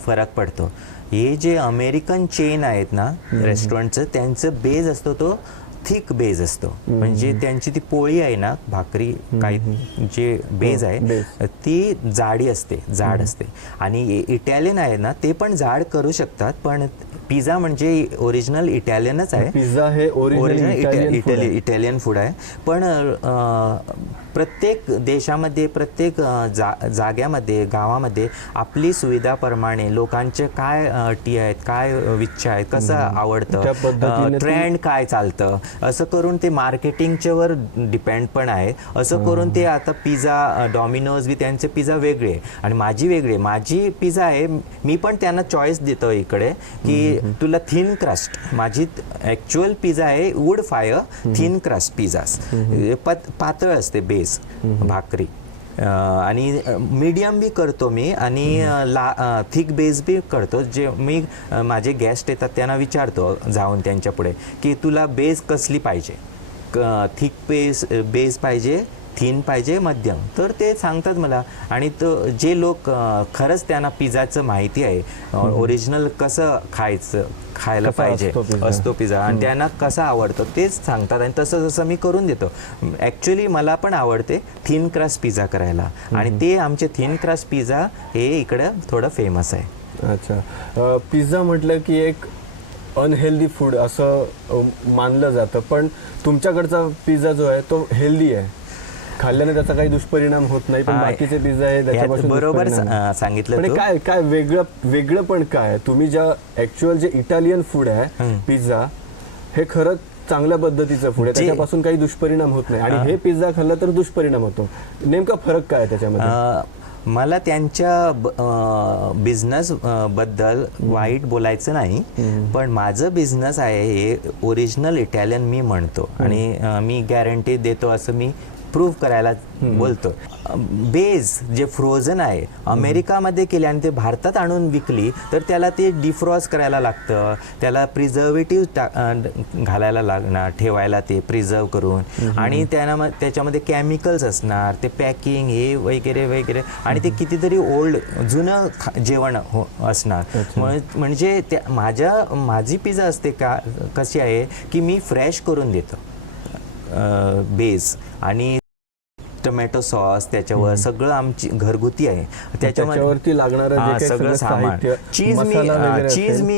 फरक पडतो. हे जे अमेरिकन चेन आहेत ना रेस्टॉरंटचं, त्यांचं बेज असतो तो थिक बेज असतो. म्हणजे त्यांची ती पोळी आहे ना, भाकरी काही जे बेज आहे ती जाड असते. आणि इटालियन आहे ना, ते पण जाड करू शकतात, पण पिझ्झा म्हणजे ओरिजिनल इटालियनच आहे. पिझ्झा हे ओरिजिनल इटालियन फूड आहे. पण प्रत्येक देशामध्ये, प्रत्येक जाग्यामध्ये, गावामध्ये आपली सुविधाप्रमाणे लोकांचे काय अटी आहेत, काय इच्छा आहेत, कसं आवडतं, ट्रेंड काय चालतं, असं करून ते मार्केटिंगच्यावर डिपेंड पण आहे. असं करून ते आता पिझ्झा डॉमिनोज बी त्यांचे पिझ्झा वेगळे आणि माझी वेगळे. माझी पिझ्झा आहे, मी पण त्यांना चॉईस देतो इकडे की तुला थिन क्रस्ट. माझी ॲक्च्युअल पिझ्झा आहे वूड फायर थिन क्रस्ट पिझ्झास. पातळ असते बेस भाकरी आणि मीडियम बी करतो मी आणि थिक बेस बी करतो. जे मी माझे गेस्ट येतात त्यांना विचारतो जाऊन त्यांच्या पुढे की तुला बेस कसली पाहिजे, थिक बेस पाहिजे, थिन पाहिजे, मध्यम. तर ते सांगतात मला. आणि तो जे लोक खरंच त्यांना पिझ्झाचं माहिती आहे, ओरिजिनल कसं खायला पाहिजे असतो पिझ्झा आणि त्यांना कसा आवडतो तेच सांगतात आणि तसं मी करून देतो. ॲक्च्युली मला पण आवडते थिन क्रस्ट पिझ्झा करायला आणि ते आमचे थिन क्रस्ट पिझ्झा हे इकडं थोडं फेमस आहे. अच्छा, पिझ्झा म्हटलं की एक अनहेल्दी फूड असं मानलं जातं, पण तुमच्याकडचा पिझ्झा जो आहे तो हेल्दी आहे, खाल्ल्याने त्याचा काही दुष्परिणाम होत नाही. पण बाकीचे पिझ्झा आहे त्याच्यापासून बरोबर सांगितलं. पण काय वेगळं पण काय, तुम्ही ज्या ऍक्च्युअल जे इटालियन फूड आहे पिझ्झा, हे खरंच चांगल्या पद्धतीचं फूड आहे, त्याच्यापासून काही दुष्परिणाम होत नाही. आणि हे पिझ्झा खाल्ला तर दुष्परिणाम होतो. नेमका फरक काय आहे त्याच्यामध्ये? मला त्यांच्या बिझनेस बद्दल वाईट बोलायचं नाही, पण माझं बिझनेस आहे हे ओरिजिनल इटालियन मी म्हणतो आणि मी गॅरंटी देतो असं मी प्रूव्ह करायला बोलतो. बेस जे फ्रोझन आहे अमेरिकामध्ये केली आणि ते भारतात आणून विकली तर त्याला ते डिफ्रॉस्ट करायला लागतं, त्याला प्रिझर्वेटिव्ह घालायला लागणार, ठेवायला ते प्रिझर्व करून आणि त्याच्यामध्ये केमिकल्स असणार, ते पॅकिंग हे वगैरे वगैरे आणि ते कितीतरी ओल्ड जुनं जेवण असणार. म्हणजे माझी पिझ्झा असते कशी आहे की मी फ्रेश करून देतो बेस आणि टोमॅटो सॉस त्याच्यावर सगळं आमची घरगुती आहे. त्याच्यावरती लागणारं सगळं सामान. चीज मी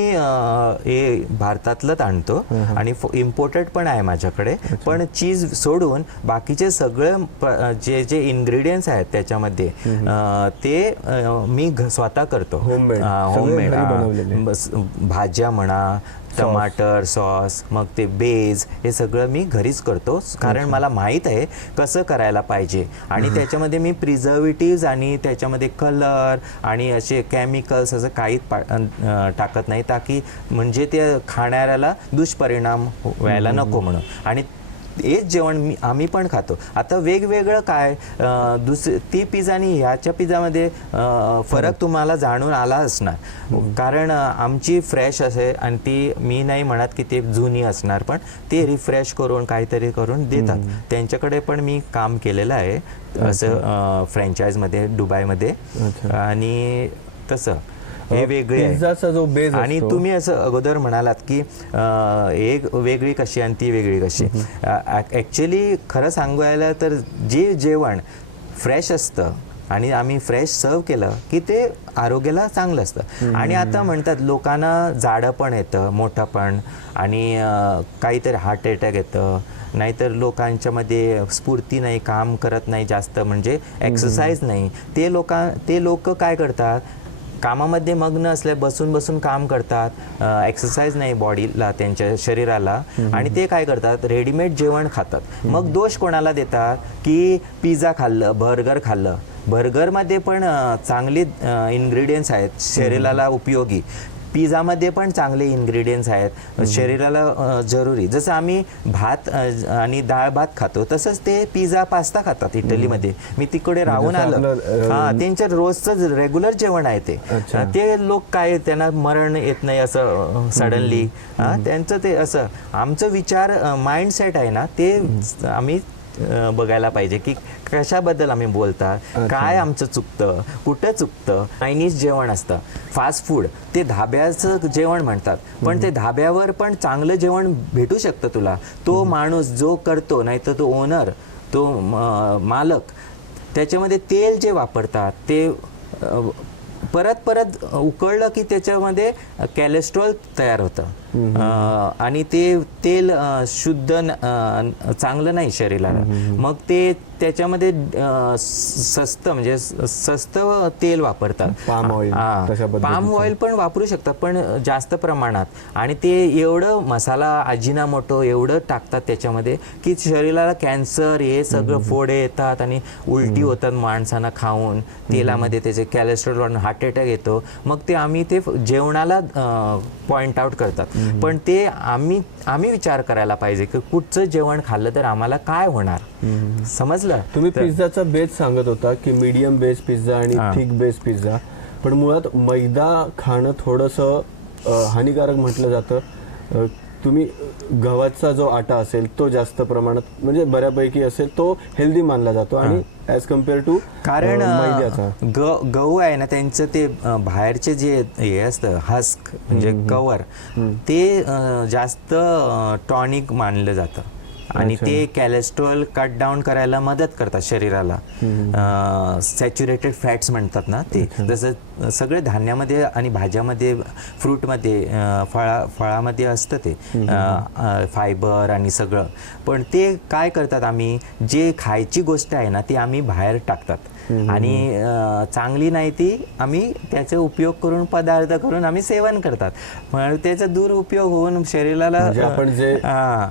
हे भारतातलंच आणतो आणि इम्पोर्टेड पण आहे माझ्याकडे. पण चीज सोडून बाकीचे सगळं जे इन्ग्रेडियंट्स आहेत त्याच्यामध्ये ते मी स्वतः करतो. होममेड भाज्या म्हणा, टमाटर सॉस, मग ते बेज, हे सगळं मी घरीच करतो कारण मला माहीत आहे कसं करायला पाहिजे. आणि त्याच्यामध्ये मी प्रिझर्वेटिव्ज आणि त्याच्यामध्ये कलर आणि असे केमिकल्स असं काहीच टाकत नाही, ताकी म्हणजे ते खाणाऱ्याला दुष्परिणाम व्हायला नको म्हणून. आणि हेच जेवण आम्ही पण खातो. आता वेगवेगळं काय ती पिझ्झा आणि ह्याच्या पिझ्झामध्ये फरक तुम्हाला जाणून आला असणार कारण आमची फ्रेश असेल आणि ती मी नाही म्हणत की ते जुनी असणार, पण ते रिफ्रेश करून काहीतरी करून देतात. त्यांच्याकडे पण मी काम केलेलं आहे असं फ्रँचायजमध्ये दुबईमध्ये. आणि तसं हे वेगळे पिझ्झाचा जो बेस आणि तुम्ही असं अगोदर म्हणालात की एक वेगळी कशी आणि ती वेगळी कशी. ॲक्च्युली खरं सांगायला तर जे जेवण फ्रेश असतं आणि आम्ही फ्रेश सर्व केलं की ते आरोग्याला चांगलं असतं. आणि आता म्हणतात लोकांना जाडं पण येतं, मोठं पण, आणि काहीतरी हार्ट अटॅक येतं, नाहीतर लोकांच्यामध्ये स्फूर्ती नाही, काम करत नाही जास्त, म्हणजे एक्सरसाइज नाही. ते लोक काय करतात, कामामध्ये मग्न असले बसून बसून काम करतात, एक्सरसाइज नाही बॉडीला, त्यांच्या शरीराला, आणि ते काय करतात रेडीमेड जेवण खातात. मग दोष कोणाला देतात की पिझ्झा खाल्लं, बर्गर खाल्लं. बर्गरमध्ये पण चांगले इन्ग्रेडियंट्स आहेत शरीराला उपयोगी, पिझ्झामध्ये पण चांगले इन्ग्रेडियंट्स आहेत शरीराला जरुरी. जसं आम्ही भात आणि डाळ भात खातो तसंच ते पिझ्झा पास्ता खातात इटलीमध्ये. मी तिकडे राहून आलो, त्यांचं रोजचं रेग्युलर जेवण आहे ते. ते लोक काय, त्यांना मरण येत नाही असं सडनली, त्यांचं ते असं. आमचं विचार माइंडसेट आहे ना, ते आम्ही बघायला पाहिजे की कशाबद्दल आम्ही बोलतात, काय आमचं चुकतं, कुठं चुकतं. चायनीज जेवण असतं, फास्ट फूड, ते धाब्याचं जेवण म्हणतात, पण ते धाब्यावर पण चांगलं जेवण भेटू शकतं तुला. तो माणूस जो करतो, नाही तर तो ओनर, तो मालक, त्याच्यामध्ये तेल जे वापरतात ते परत परत उकळलं की त्याच्यामध्ये कॅलेस्ट्रॉल तयार होतं आणि ते तेल शुद्ध चांगलं नाही शरीराला. मग ते त्याच्यामध्ये स्वस्त म्हणजे स्वस्त तेल वापरतात. पाम ऑइल तशा पद्धतीचं. पाम ऑइल पण वापरू शकतात पण जास्त प्रमाणात. आणि ते एवढं मसाला अजिनामोटो एवढं टाकतात त्याच्यामध्ये की शरीराला कॅन्सर हे सगळं फोडे येतात आणि उलटी होतात माणसांना खाऊन. तेलामध्ये त्याचे कॅलेस्ट्रॉल हार्ट अटॅक येतो. मग ते आम्ही ते जेवणाला पॉइंट आउट करतात. पण ते आम्ही विचार करायला पाहिजे की कुठचं जेवण खाल्लं तर आम्हाला काय होणार. समजलं. तुम्ही पिझ्झाचा बेस सांगत होता की मीडियम बेस पिझ्झा आणि थिक बेस पिझ्झा, पण मुळात मैदा खाणं थोडंसं हानिकारक म्हटलं जातं. तुम्ही गव्हाचा जो आटा असेल तो जास्त प्रमाणात म्हणजे बऱ्यापैकी असेल तो हेल्दी मानला जातो आणि ॲज कम्पेअर टू कारण मैद्याचा गहू आहे ना त्यांचं ते बाहेरचे जे हे असतं हस्क म्हणजे कवर ते जास्त टॉनिक मानलं जातं आणि ते कॅलेस्ट्रॉल कट डाऊन करायला मदत करतात शरीराला. सॅच्युरेटेड फॅट्स म्हणतात ना ते. जसं सगळे धान्यामध्ये आणि भाज्यामध्ये फ्रूटमध्ये फळामध्ये असतं ते फायबर आणि सगळं. पण ते काय करतात आम्ही जे खायची गोष्ट आहे ना ती आम्ही बाहेर टाकतात आणि चांगली नाही ती आम्ही त्याचा उपयोग करून पदार्थ करून आम्ही सेवन करतात. म्हणून त्याचा दुरुपयोग होऊन शरीराला आपण जे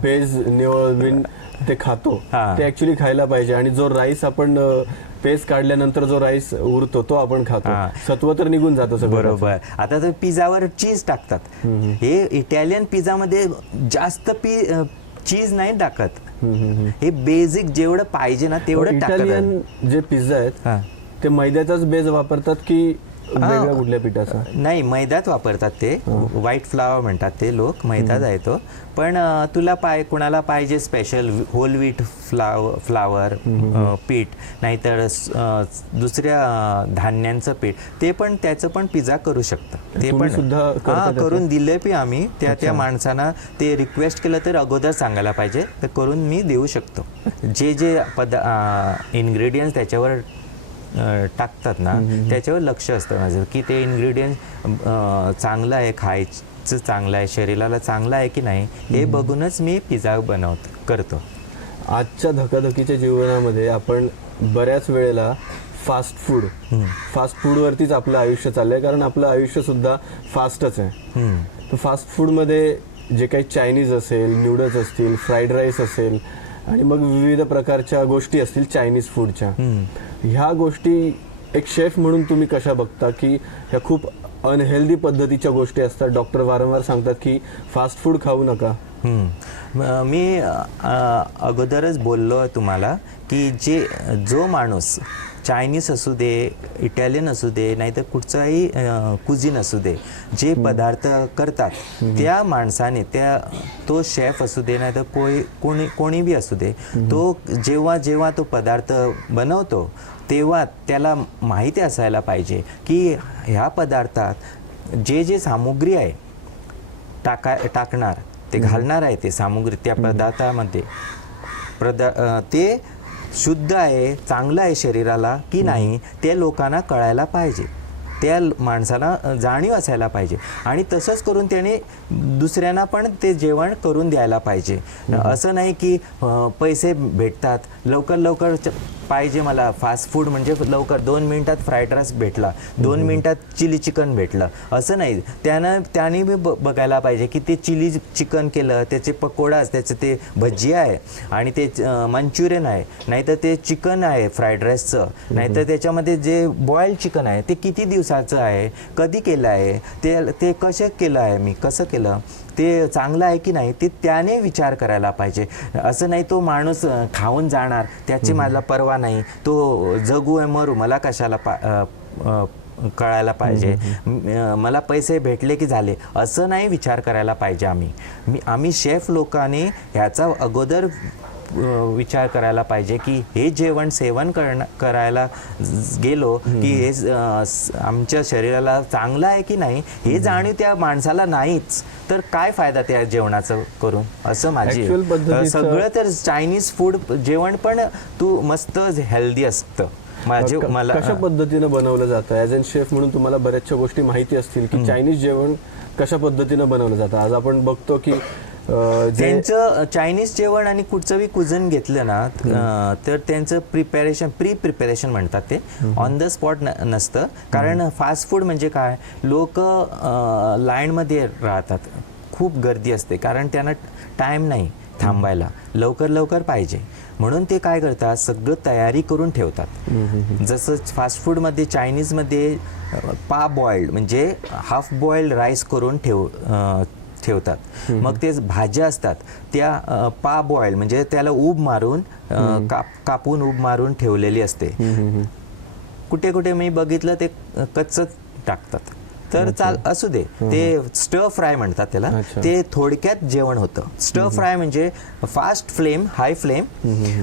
पेज निवडून ते खातो ते ऍक्च्युली खायला पाहिजे. आणि जो राईस आपण पेस्ट काढल्यानंतर जो राईस उरतो तो आपण खातो, सत्व तर निघून जातो सगळं. बरोबर. आता तर पिझ्झावर चीज टाकतात. हे इटालियन पिझ्झामध्ये जास्त चीज नाही टाकत. हे बेसिक जेवढं पाहिजे ना तेवढं टाकतात. इटालियन जे पिझ्झा आहेत ते मैद्याचाच बेस वापरतात की वेगळ्या कुठल्या पिठाचा? नाही, मैदाच वापरतात ते. व्हाईट फ्लावर म्हणतात ते लोक, मैदाच आहे तो. पण तुला कुणाला पाहिजे स्पेशल होल व्हीट फ्लावर पीठ नाहीतर दुसऱ्या धान्यांचं पीठ ते पण त्याचं पण पिझ्झा करू शकतं. ते पण सुद्धा करून दिले पण आम्ही त्या माणसांना ते रिक्वेस्ट केलं तर अगोदर सांगायला पाहिजे तर करून मी देऊ शकतो. जे इन्ग्रेडियंट्स त्याच्यावर टाकतात ना त्याच्यावर लक्ष असतं माझं की ते इन्ग्रेडियंट चांगलं आहे, खायचं चांगलं आहे, शरीराला चांगलं आहे की नाही हे बघूनच मी पिझ्झा करतो. आजच्या धकाधकीच्या जीवनामध्ये आपण बऱ्याच वेळेला फास्ट फूडवरतीच आपलं आयुष्य चाललंय, कारण आपलं आयुष्य सुद्धा फास्टच आहे. तर फास्ट फूडमध्ये जे काही चायनीज असेल, नूडल्स असतील, फ्राईड राईस असेल आणि मग विविध प्रकारच्या गोष्टी असतील चायनीज फूडच्या, ह्या गोष्टी एक शेफ म्हणून तुम्ही कशा बघता की ह्या खूप अनहेल्दी पद्धतीच्या गोष्टी असतात? डॉक्टर वारंवार सांगतात की फास्ट फूड खाऊ नका. मी अगोदरच बोललो तुम्हाला की जो माणूस चायनीज असू दे, इटालियन असू दे, नाहीतर कुठचाही कुझिन असू दे, जे पदार्थ करतात त्या माणसाने तो शेफ असू दे नाहीतर कोणी बी असू दे, तो जेव्हा तो पदार्थ बनवतो तेव्हा त्याला माहिती असायला पाहिजे की ह्या पदार्थात जे सामुग्री आहे टाकणार ते घालणार आहे ते सामुग्री त्या पदार्थामध्ये ते शुद्ध आहे, चांगलं आहे शरीराला की नाही ते लोकांना कळायला पाहिजे. त्या माणसाला जाणीव असायला पाहिजे आणि तसंच करून त्याने दुसऱ्यांना पण ते जेवण करून द्यायला पाहिजे. असं नाही की पैसे भेटतात लवकर पाहिजे मला फास्ट फूड म्हणजे लवकर 2 मिनिटात फ्राईड राईस भेटला, 2 मिनिटात चिली चिकन भेटलं, असं नाही. त्याने बी बघायला पाहिजे की ते चिली चिकन केलं, त्याचे पकोडाच, त्याचे ते भजी आहे आणि ते मंचुरियन आहे, नाहीतर ते चिकन आहे फ्राईड राईसचं, नाहीतर त्याच्यामध्ये जे बॉइल्ड चिकन आहे ते किती दिवसाचं आहे, कधी केलं आहे, ते कसं केलं, ते चांगलं आहे की नाही ते त्याने विचार करायला पाहिजे. असं नाही तो माणूस खाऊन जाणार, त्याची मला पर्वा नाही, तो जगू आहे मरू मला कशाला कळायला पाहिजे, मला पैसे भेटले की झाले, असं नाही विचार करायला पाहिजे. आम्ही शेफ लोकांनी ह्याचा अगोदर विचार करायला पाहिजे की हे जेवण सेवन करायला गेलो की हे आमच्या शरीराला चांगलं आहे की नाही हे जाणीव त्या माणसाला नाहीच तर काय फायदा त्या जेवणाचं करून, असं माझी. सगळं तर चायनीज फूड जेवण पण तू मस्त हेल्दी असतं कशा पद्धतीनं बनवलं जातं? ॲज अन शेफ म्हणून तुम्हाला बऱ्याचशा गोष्टी माहिती असतील की चायनीज जेवण कशा पद्धतीनं बनवलं जातं. आज आपण बघतो की त्यांचं चायनीज जेवण आणि कुठचंही कुझन घेतलं ना तर त्यांचं प्री प्रिपरेशन म्हणतात ते ऑन द स्पॉट नसतं. कारण फास्ट फूड म्हणजे काय, लोक लाईनमध्ये राहतात, खूप गर्दी असते, कारण त्यांना टाईम नाही थांबायला, लवकर पाहिजे म्हणून ते काय करतात, सगळं तयारी करून ठेवतात. जसं फास्ट फूडमध्ये चायनीजमध्ये बॉइल्ड म्हणजे हाफ बॉइल्ड राईस करून ठेवतात. मग ते भाज्या असतात त्या बॉइल्ड म्हणजे त्याला ऊब मारून कापून ऊब मारून ठेवलेली असते. कुठे कुठे मी बघितलं ते कच्च टाकतात, तर असू दे. ते स्टर फ्राय म्हणतात त्याला. ते थोडक्यात जेवण होतं. स्टर फ्राय म्हणजे फास्ट फ्लेम, हाय फ्लेम,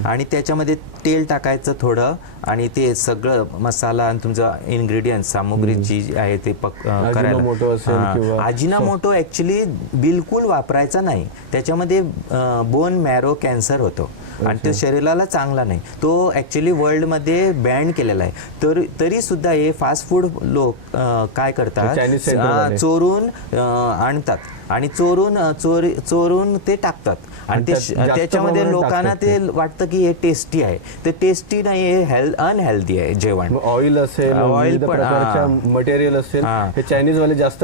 आणि त्याच्यामध्ये तेल टाकायचं थोडं, आणि ते सगळं मसाला आणि तुमचं इन्ग्रेडियंट्स सामुग्री जी आहे ते करायला. अजिनामोटो ऍक्च्युली बिलकुल वापरायचा नाही. त्याच्यामध्ये बोन मॅरो कॅन्सर होतो आणि तो शरीराला चांगला नाही. तो ऍक्च्युली वर्ल्डमध्ये बॅन केलेला आहे. तरी सुद्धा हे फास्ट फूड लोक काय करतात, चोरून आणतात आणि चोरून ते टाकतात, आणि त्याच्यामध्ये लोकांना ते वाटतं की हे टेस्टी आहे. ते टेस्टी नाही, हे अनहेल्दी आहे जेवण. ऑइल असेल, ऑइल मटेरियल असेल, हे चायनीज वाले जास्त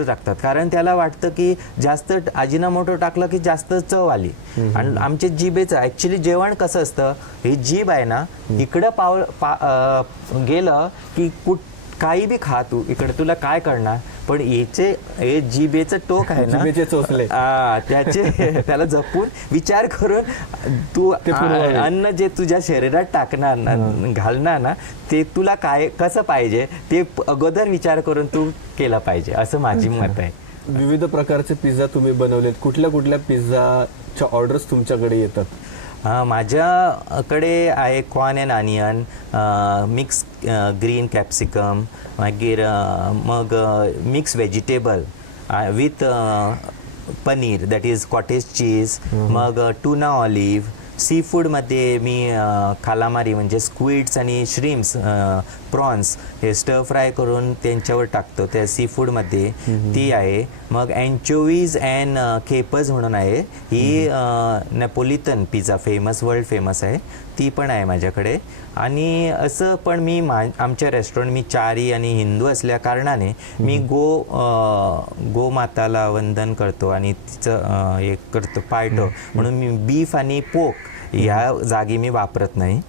टाकतात कारण त्याला वाटतं की जास्त अजिनामोटो टाकलं की जास्त चव आली. आणि आमच्या जिभेचं ऍक्च्युली जेवण कसं असतं, ही जीभ आहे ना, इकडं गेलं की काही बी खा तू, इकडे तुला काय करणार, पण हे जिभेचं टोक आहे ना, चोचले त्याला जपून विचार करून तू अन्न जे तुझ्या शरीरात टाकणार ना, घालणार ना, ते तुला काय कसं पाहिजे ते अगोदर विचार करून तू केला पाहिजे, असं माझी मत आहे. विविध प्रकारचे पिझ्झा तुम्ही बनवलेत. कुठल्या पिझ्झाच्या ऑर्डर्स तुमच्याकडे येतात? माझ्याकडे आहे corn and onion, mix green capsicum, मागीर मग mix vegetable with paneer, that is cottage cheese, मग टुना ऑलिव्ह. सी फूडमध्ये मी कालामारी म्हणजे स्क्विड्स आणि श्रिम्स, प्रॉन्स हे स्टर फ्राय करून त्यांच्यावर टाकतो त्या सी फूडमध्ये, ती आहे. मग अँचोवीज अँड केपर्स म्हणून आहे, ही नेपोलिटन पिझ्झा वर्ल्ड फेमस आहे, ती पण आहे माझ्याकडे. आणि असं पण मी आमच्या रेस्टॉरंट, मी चारी आणि हिंदू असल्या कारणाने मी गोमाताला वंदन करतो आणि तिचं हे करतो पाळतो, म्हणून मी बीफ आणि पोक या जागी मी वापरत नाही.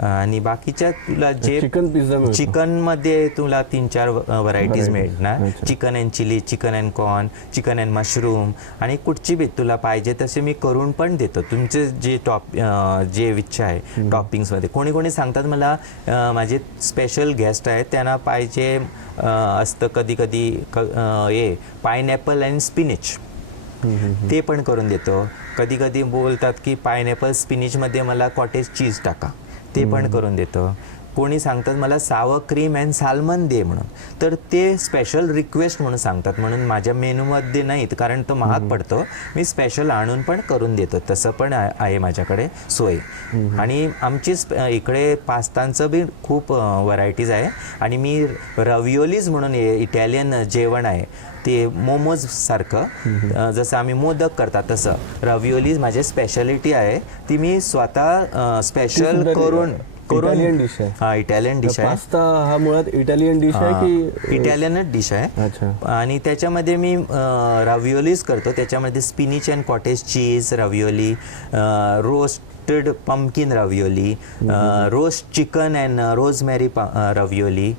आणि बाकीच्या तुला जे चिकन मध्ये तुला 3-4 व्हरायटीज मिळणार. Chicken and chilli, chicken and corn, chicken and mushroom, आणि कुठची बी तुला पाहिजे तसे मी करून पण देतो. तुमचे जे इच्छा आहे टॉपिंग्स मध्ये. कोणी सांगतात मला, माझे स्पेशल गेस्ट आहेत त्यांना पाहिजे असतं कधी हे पायनॅपल अँड स्पिनिच, ते पण करून देतो. कधी बोलतात की पायनॅपल स्पिनिचमध्ये मला कॉटेज चीज टाका, ते पण करून देतो. कोणी सांगतात मला सावर क्रीम अँड साल्मन दे म्हणून, तर ते स्पेशल रिक्वेस्ट म्हणून सांगतात, म्हणून माझ्या मेनूमध्ये नाहीत कारण तो महाग पडतो. मी स्पेशल आणून पण करून देतो, तसं पण आहे माझ्याकडे सोय. आणि आमची इकडे पास्तांचं बी खूप व्हरायटीज आहे. आणि मी रविओलीज म्हणून इटालियन जेवण आहे, ते मोमोज सारखं, जसं आम्ही मोदक करतात तसं रविओलीज माझी स्पेशालिटी आहे. ती मी स्वतः स्पेशल करून इटालियन डिश आहे. हा, इटालियन डिश आहे. पास्ता हा मुळात इटालियन डिश आहे की इटालियनच डिश आहे. आणि त्याच्यामध्ये मी रविओलीज करतो. त्याच्यामध्ये spinach and cottage cheese ravioli, roasted pumpkin ravioli, roast chicken and rosemary ravioli,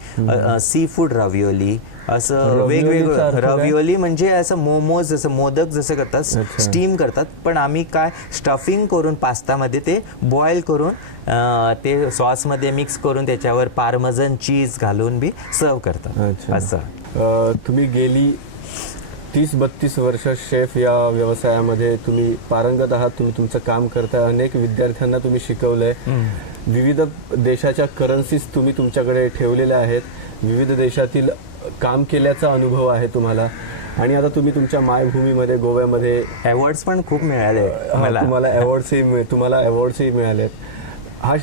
seafood ravioli, असं वेगवेगळं. रविओली म्हणजे असं मोमोज, जसं मोदक जसं करतात स्टीम करतात, पण आम्ही काय स्टफिंग करून पास्तामध्ये ते बॉईल करून ते सॉसमध्ये मिक्स करून त्याच्यावर पार्मेझन चीज घालून बी सर्व करतात. असं तुम्ही गेली 30-32 वर्ष शेफ या व्यवसायामध्ये तुम्ही पारंगत आहात. तुम्ही तुमचं काम करताय, अनेक विद्यार्थ्यांना तुम्ही शिकवलंय, विविध देशाच्या करन्सीज तुम्ही तुमच्याकडे ठेवलेल्या आहेत, विविध देशातील काम केल्याचा अनुभव आहे तुम्हाला. आणि आता तुम्ही तुमच्या मायभूमीमध्ये गोव्यामध्ये अवॉर्ड्स पण खूप मिळाले तुम्हाला अवॉर्ड्सही मिळालेत. हा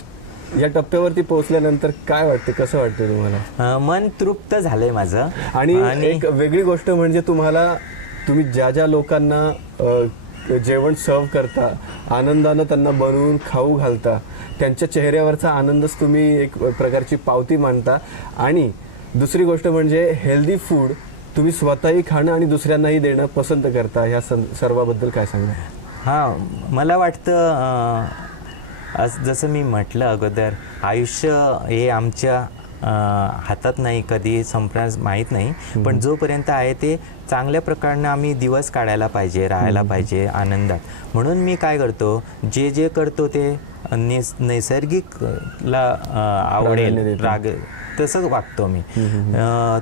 या टप्प्यावरती पोहोचल्यानंतर काय वाटते, कसं वाटतं तुम्हाला? मन तृप्त झालंय माझं. आणि एक वेगळी गोष्ट म्हणजे तुम्ही ज्या ज्या लोकांना जेवण सर्व करता, आनंदानं त्यांना बनवून खाऊ घालता, त्यांच्या चेहऱ्यावरचा आनंदच तुम्ही एक प्रकारची पावती मानता. आणि दुसरी गोष्ट म्हणजे हेल्दी फूड तुम्ही स्वतःही खाणं आणि दुसऱ्यांनाही देणं पसंत करता. ह्या सर्वाबद्दल काय सांगा? हां, मला वाटतं जसं मी म्हटलं अगोदर, आयुष्य हे आमच्या हातात नाही, कधी संपण्यास माहीत नाही. पण जोपर्यंत आहे ते चांगल्या प्रकारे आम्ही दिवस काढायला पाहिजे, राहायला पाहिजे आनंदात. म्हणून मी काय करतो, जे करतो ते नैसर्गिकला आवडेल, तसं वागतो मी.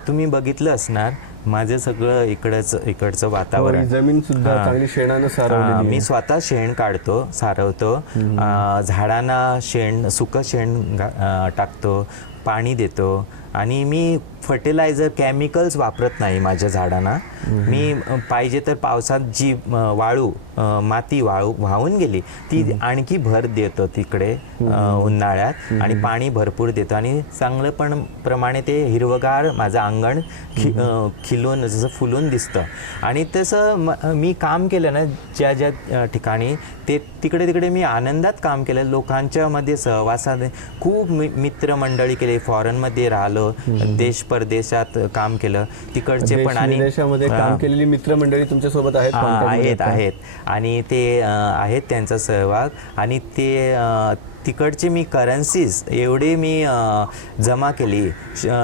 तुम्ही बघितलं असणार माझं सगळं इकडचं वातावरण, जमीन सुद्धा चांगली शेणानं सारवलेली. मी स्वतः शेण काढतो, सारवतो, झाडांना सुकं शेण टाकतो, पाणी देतो. आणि मी फर्टिलायझर, केमिकल्स वापरत नाही माझ्या झाडांना. मी पाहिजे तर पावसात जी माती वाहून गेली ती आणखी भर देतो तिकडे उन्हाळ्यात, आणि पाणी भरपूर देतो. आणि चांगलं प्रमाणे ते हिरवगार माझं अंगण खिलून जसं फुलून दिसतं. आणि तसं मी काम केलं ना ज्या ठिकाणी, तिकडे मी आनंदात काम केलं. लोकांच्या मध्ये सहवासात खूप मित्रमंडळी केले, फॉरेनमध्ये राहिलो, देश परदेशात काम केलं तिकडचे पण. आणि देशामध्ये काम केलेली मित्रमंडळी तुमच्या सोबत आहेत आणि ते आहेत त्यांचा सहभाग. आणि ते तिकडचे मी करन्सीज एवढे मी जमा केली.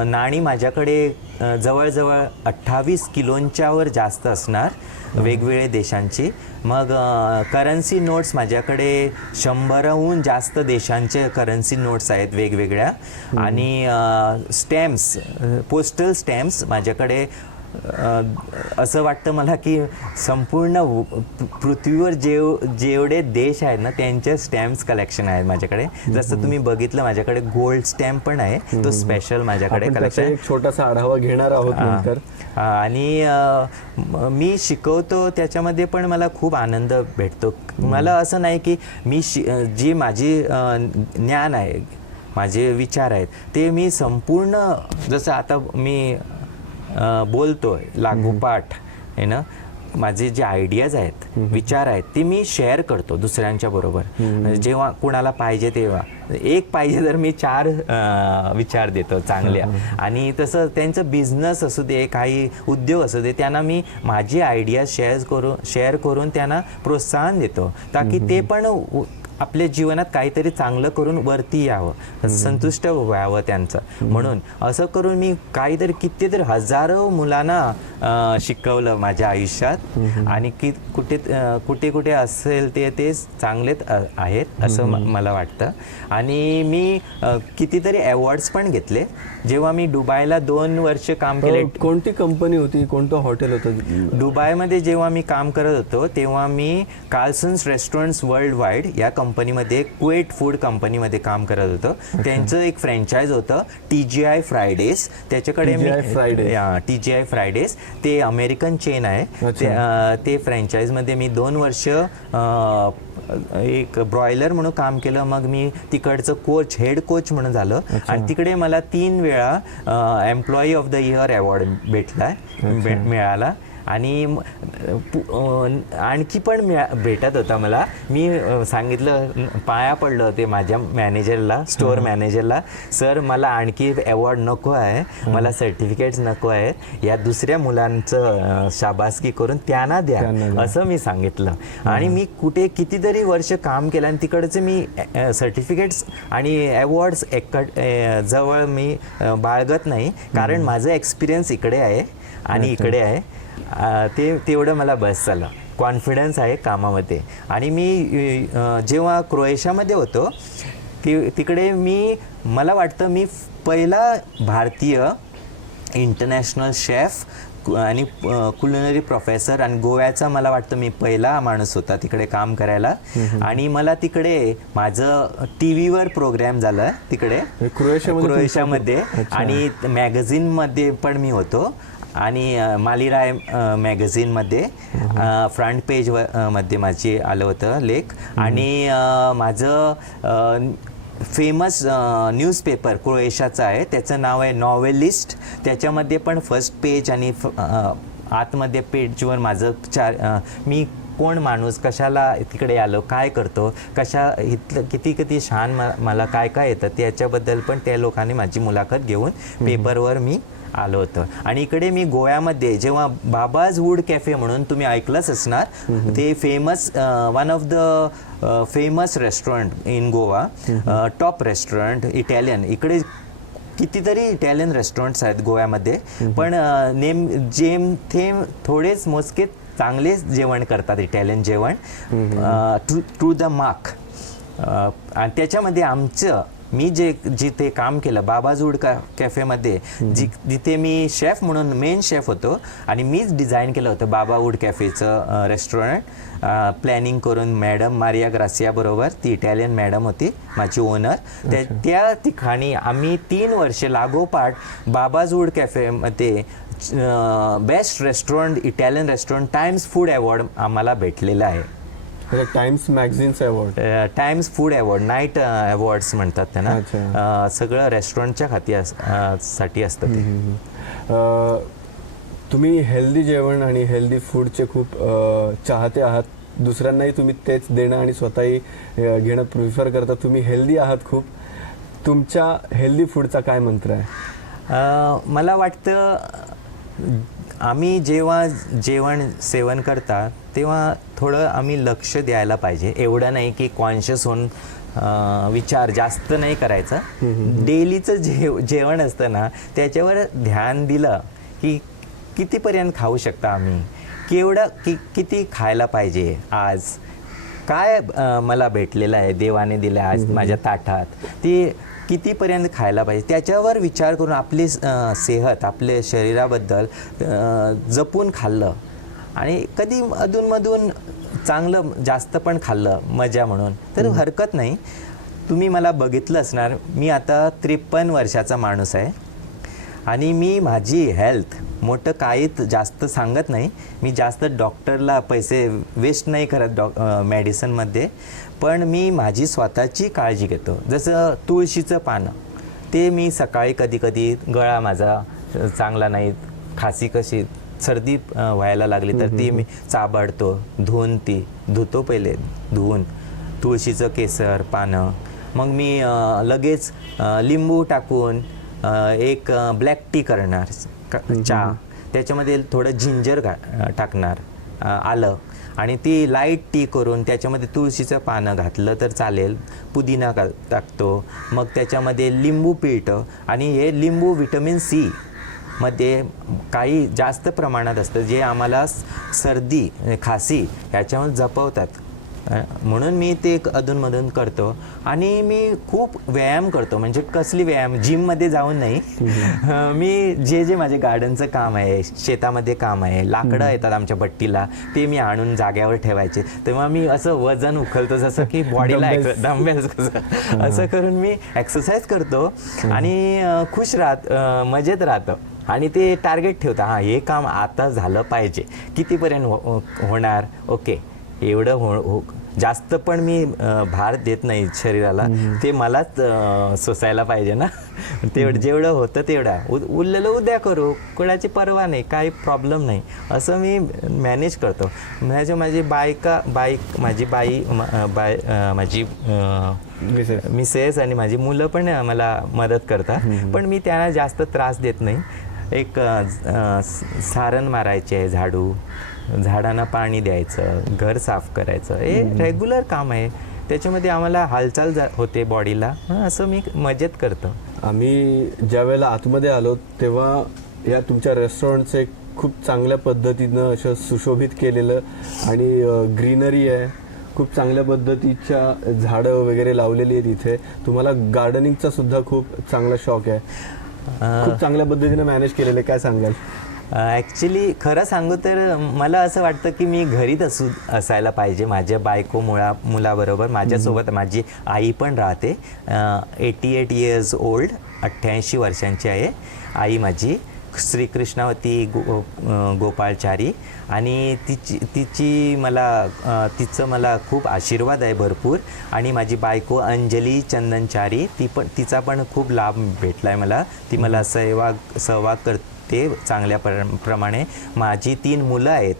नाणी माझ्याकडे जवळजवळ 28 किलोच्या वर जास्त असणार, वेगवेगळ्या देशांची. मग करन्सी नोट्स माझ्याकडे 100हून जास्त देशांचे करन्सी नोट्स आहेत वेगवेगळ्या. आणि स्टॅम्प्स, पोस्टल स्टॅम्प्स माझ्याकडे असं वाटतं मला की संपूर्ण पृथ्वीवर जेवढे देश आहेत ना त्यांचे स्टॅम्प्स कलेक्शन आहेत माझ्याकडे. जसं तुम्ही बघितलं माझ्याकडे गोल्ड स्टॅम्प पण आहे, तो स्पेशल माझ्याकडे कलेक्शन. एक छोटासा आढावा घेणार आहोत नंतर. आणि मी शिकवतो त्याच्यामध्ये पण मला खूप आनंद भेटतो. मला असं नाही की मी जी माझी ज्ञान आहे, माझे विचार आहेत ते मी संपूर्ण, जसं आता मी बोलतोय लागोपाठ आहे ना, माझे जे आयडियाज आहेत, विचार आहेत, ते मी शेअर करतो दुसऱ्यांच्या बरोबर. जेव्हा कुणाला पाहिजे तेव्हा, एक पाहिजे तर मी 4 विचार देतो चांगल्या. आणि तसं त्यांचं बिझनेस असू दे, काही उद्योग असू दे, त्यांना मी माझी आयडिया शेअर करून त्यांना प्रोत्साहन देतो, ताकी ते पण आपल्या जीवनात काहीतरी चांगलं करून वरती यावं, संतुष्ट व्हावं त्यांचं. म्हणून असं करून मी काहीतरी कितीतरी हजारो मुलांना शिकवलं माझ्या आयुष्यात. आणि कुठे कुठे असेल ते चांगलेच आहेत असं मला वाटतं. आणि मी कितीतरी अवॉर्ड्स पण घेतले. जेव्हा मी दुबईला 2 वर्ष काम केले. कोणती कंपनी होती, कोणतं हॉटेल होतं दुबईमध्ये? जेव्हा मी काम करत होतो तेव्हा मी कार्लसन्स रेस्टॉरंट्स वर्ल्ड वाईड या कंपनीमध्ये, कुवेट फूड कंपनीमध्ये काम करत होतो. त्यांचं एक फ्रँचायझ होतं TGI फ्रायडेज. त्याच्याकडे मी TGI फ्रायडेज, ते अमेरिकन चेन आहे. ते फ्रँचायझमध्ये मी 2 वर्ष एक ब्रॉयलर म्हणून काम केलं. मग मी तिकडचं हेड कोच म्हणून झालं. आणि तिकडे मला 3 वेळा employee of the year award मिळाला. आणि आणखी पण भेटत होता मला. मी सांगितलं, पाया पडलं होते माझ्या मॅनेजरला, स्टोअर मॅनेजरला, सर मला आणखी अवॉर्ड नको आहे, मला सर्टिफिकेट्स नको आहेत, या दुसऱ्या मुलांचं शाबासकी करून त्यांना द्या, असं मी सांगितलं. आणि मी कितीतरी वर्ष काम केलं आणि तिकडचे मी सर्टिफिकेट्स आणि अवॉर्ड्स जवळ मी बाळगत नाही, कारण माझं एक्सपिरियन्स इकडे आहे आणि इकडे आहे. तेवढं मला बस झालं, कॉन्फिडन्स आहे कामामध्ये. आणि मी जेव्हा क्रोएशियामध्ये होतो तिकडे मला वाटतं मी पहिला भारतीय इंटरनॅशनल शेफ आणि कुलिनरी प्रोफेसर, आणि गोव्याचा मला वाटतं मी पहिला माणूस होता तिकडे काम करायला. आणि मला तिकडे माझं TV वर प्रोग्राम झालं तिकडे क्रोएशियामध्ये. आणि मॅगझिनमध्ये पण मी होतो. आणि मालिराय मॅगझिनमध्ये फ्रंट पेज मध्ये माझी आलं होतं लेख. आणि माझं फेमस न्यूजपेपर क्रोएशियाचा आहे, त्याचं नाव आहे नॉवेलिस्ट. त्याच्यामध्ये पण फर्स्ट पेज आणि आतमध्ये पेजवर माझं मी कोण माणूस, कशाला तिकडे आलो, काय करतो, इथलं किती छान मला काय काय येतं त्याच्याबद्दल पण त्या लोकांनी माझी मुलाखत घेऊन पेपरवर मी आलो होतं. आणि इकडे मी गोव्यामध्ये जेव्हा बाबाज वूड कॅफे म्हणून तुम्ही ऐकलंच असणार, ते famous one of the famous restaurant in Goa, top restaurant Italian. इकडे कितीतरी इटॅलियन रेस्टॉरंट्स आहेत गोव्यामध्ये, पण थेम थोडेच मोजके चांगले जेवण करतात इटॅलियन जेवण, टू द मार्क. आणि त्याच्यामध्ये मी जिथे काम केलं बाबाज वूड कॅफेमध्ये, जिथे मी शेफ म्हणून मेन शेफ होतो आणि मीच डिझाईन केलं होतं बाबा वूड कॅफेचं रेस्टॉरंट, प्लॅनिंग करून मॅडम मारिया ग्रासिया बरोबर, ती इटॅलियन मॅडम होती माझी ओनर. त्या ठिकाणी आम्ही 3 वर्षे लागोपाठ बाबाज वूड कॅफेमध्ये best restaurant, Italian restaurant times food award आम्हाला भेटलेला आहे. Times magazines award, times food award, night awards म्हणतात त्यांना. सगळं रेस्टॉरंटच्या साठी असतं ते. तुम्ही हेल्दी जेवण आणि हेल्दी फूडचे खूप चाहते आहात. दुसऱ्यांनाही तुम्ही तेच देणं आणि स्वतःही घेणं प्रिफर करता. तुम्ही हेल्दी आहात खूप. तुमच्या हेल्दी फूडचा काय मंत्र आहे? मला वाटतं आम्ही जेव्हा जेवण सेवन करता तेव्हा थोडं आम्ही लक्ष द्यायला पाहिजे. एवढं नाही की कॉन्शियस होऊन विचार जास्त नाही करायचा. डेलीचं जेवण असतं ना, त्याच्यावर ध्यान दिलं की कितीपर्यंत खाऊ शकता आम्ही, किती खायला पाहिजे, आज काय मला भेटलेलं आहे, देवाने दिलं आज माझ्या ताटात, ते कितीपर्यंत खायला पाहिजे, त्याच्यावर विचार करून आपली सेहत, आपल्या शरीराबद्दल जपून खाल्लं. आणि कधी अधूनमधून चांगलं जास्त पण खाल्लं मजा म्हणून तर हरकत नाही. तुम्ही मला बघितलं असणार, मी आता 53 वर्षाचा माणूस आहे आणि मी माझी हेल्थ मोठं काहीच जास्त सांगत नाही. मी जास्त डॉक्टरला पैसे वेस्ट नाही करत मेडिसिनमध्ये, पण मी माझी स्वतःची काळजी घेतो. जसं तुळशीचं पानं, ते मी सकाळी कधी गळा माझा चांगला नाही, खासी कशी सर्दी व्हायला लागली तर ती मी चाबाडतो, धुतो पहिले धुवून तुळशीचं केसर पानं. मग मी लगेच लिंबू टाकून एक ब्लॅक टी करणार, चहा, त्याच्यामध्ये थोडं जिंजर टाकणार, आलं, आणि ती लाईट टी करून त्याच्यामध्ये तुळशीचं पानं घातलं तर चालेल, पुदिना टाकतो. मग त्याच्यामध्ये लिंबू पिळतं, आणि हे लिंबू व्हिटॅमिन सी मध्ये काही जास्त प्रमाणात असतं, जे आम्हाला सर्दी खासी ह्याच्यावर जपवतात. म्हणून मी ते अधूनमधून करतो. आणि मी खूप व्यायाम करतो, म्हणजे कसली व्यायाम, जिममध्ये जाऊन नाही. मी जे माझे गार्डनचं काम आहे, शेतामध्ये काम आहे, लाकडं येतात आमच्या भट्टीला, ते मी आणून जाग्यावर ठेवायचे, तेव्हा मी असं वजन उचलतो, जसं की बॉडीला डंबेल्स कसं, असं करून मी एक्सरसाइज करतो आणि खुश मजेत राहतो. आणि ते टार्गेट ठेवता, हां हे काम आता झालं पाहिजे, कितीपर्यंत होणार, ओके एवढं जास्त पण मी भार देत नाही शरीराला, ते मलाच सोसायला पाहिजे ना. जेवढं होतं तेवढा, उरलेलं उद्या करू, कोणाची पर्वा नाही, काही प्रॉब्लेम नाही, असं मी मॅनेज करतो. म्हणजे माझी मिसेस आणि माझी मुलं पण मला मदत करतात, पण मी त्यांना जास्त त्रास देत नाही. एक सारण मारायचे आहे, झाडांना पाणी द्यायचं, घर साफ करायचं, हे रेग्युलर काम आहे. त्याच्यामध्ये आम्हाला हालचाल होते बॉडीला, असं मी मजेत करतो. आम्ही ज्या वेळेला आतमध्ये आलो तेव्हा या तुमच्या रेस्टॉरंटचे खूप चांगल्या पद्धतीनं असं सुशोभित केलेलं आणि ग्रीनरी आहे, खूप चांगल्या पद्धतीच्या झाडं वगैरे लावलेली आहेत इथे. तुम्हाला गार्डनिंगचा सुद्धा खूप चांगला शौक आहे, खूप चांगल्या पद्धतीने मॅनेज केलेले, काय सांगाल? ॲक्च्युली खरं सांगू तर मला असं वाटतं की मी घरीच असायला पाहिजे माझ्या मुलाबरोबर. माझ्यासोबत माझी आई पण राहते, 88 इयर्स ओल्ड, 88 वर्षांची आहे आई माझी. श्रीकृष्णावती गोपाळचारी आणि तिचं मला खूप आशीर्वाद आहे भरपूर. आणि माझी बायको अंजली चंदनचारी, तिचा पण खूप लाभ भेटला आहे मला. ती मला सहवाग करते चांगल्या प्रमाणे. माझी 3 मुलं आहेत,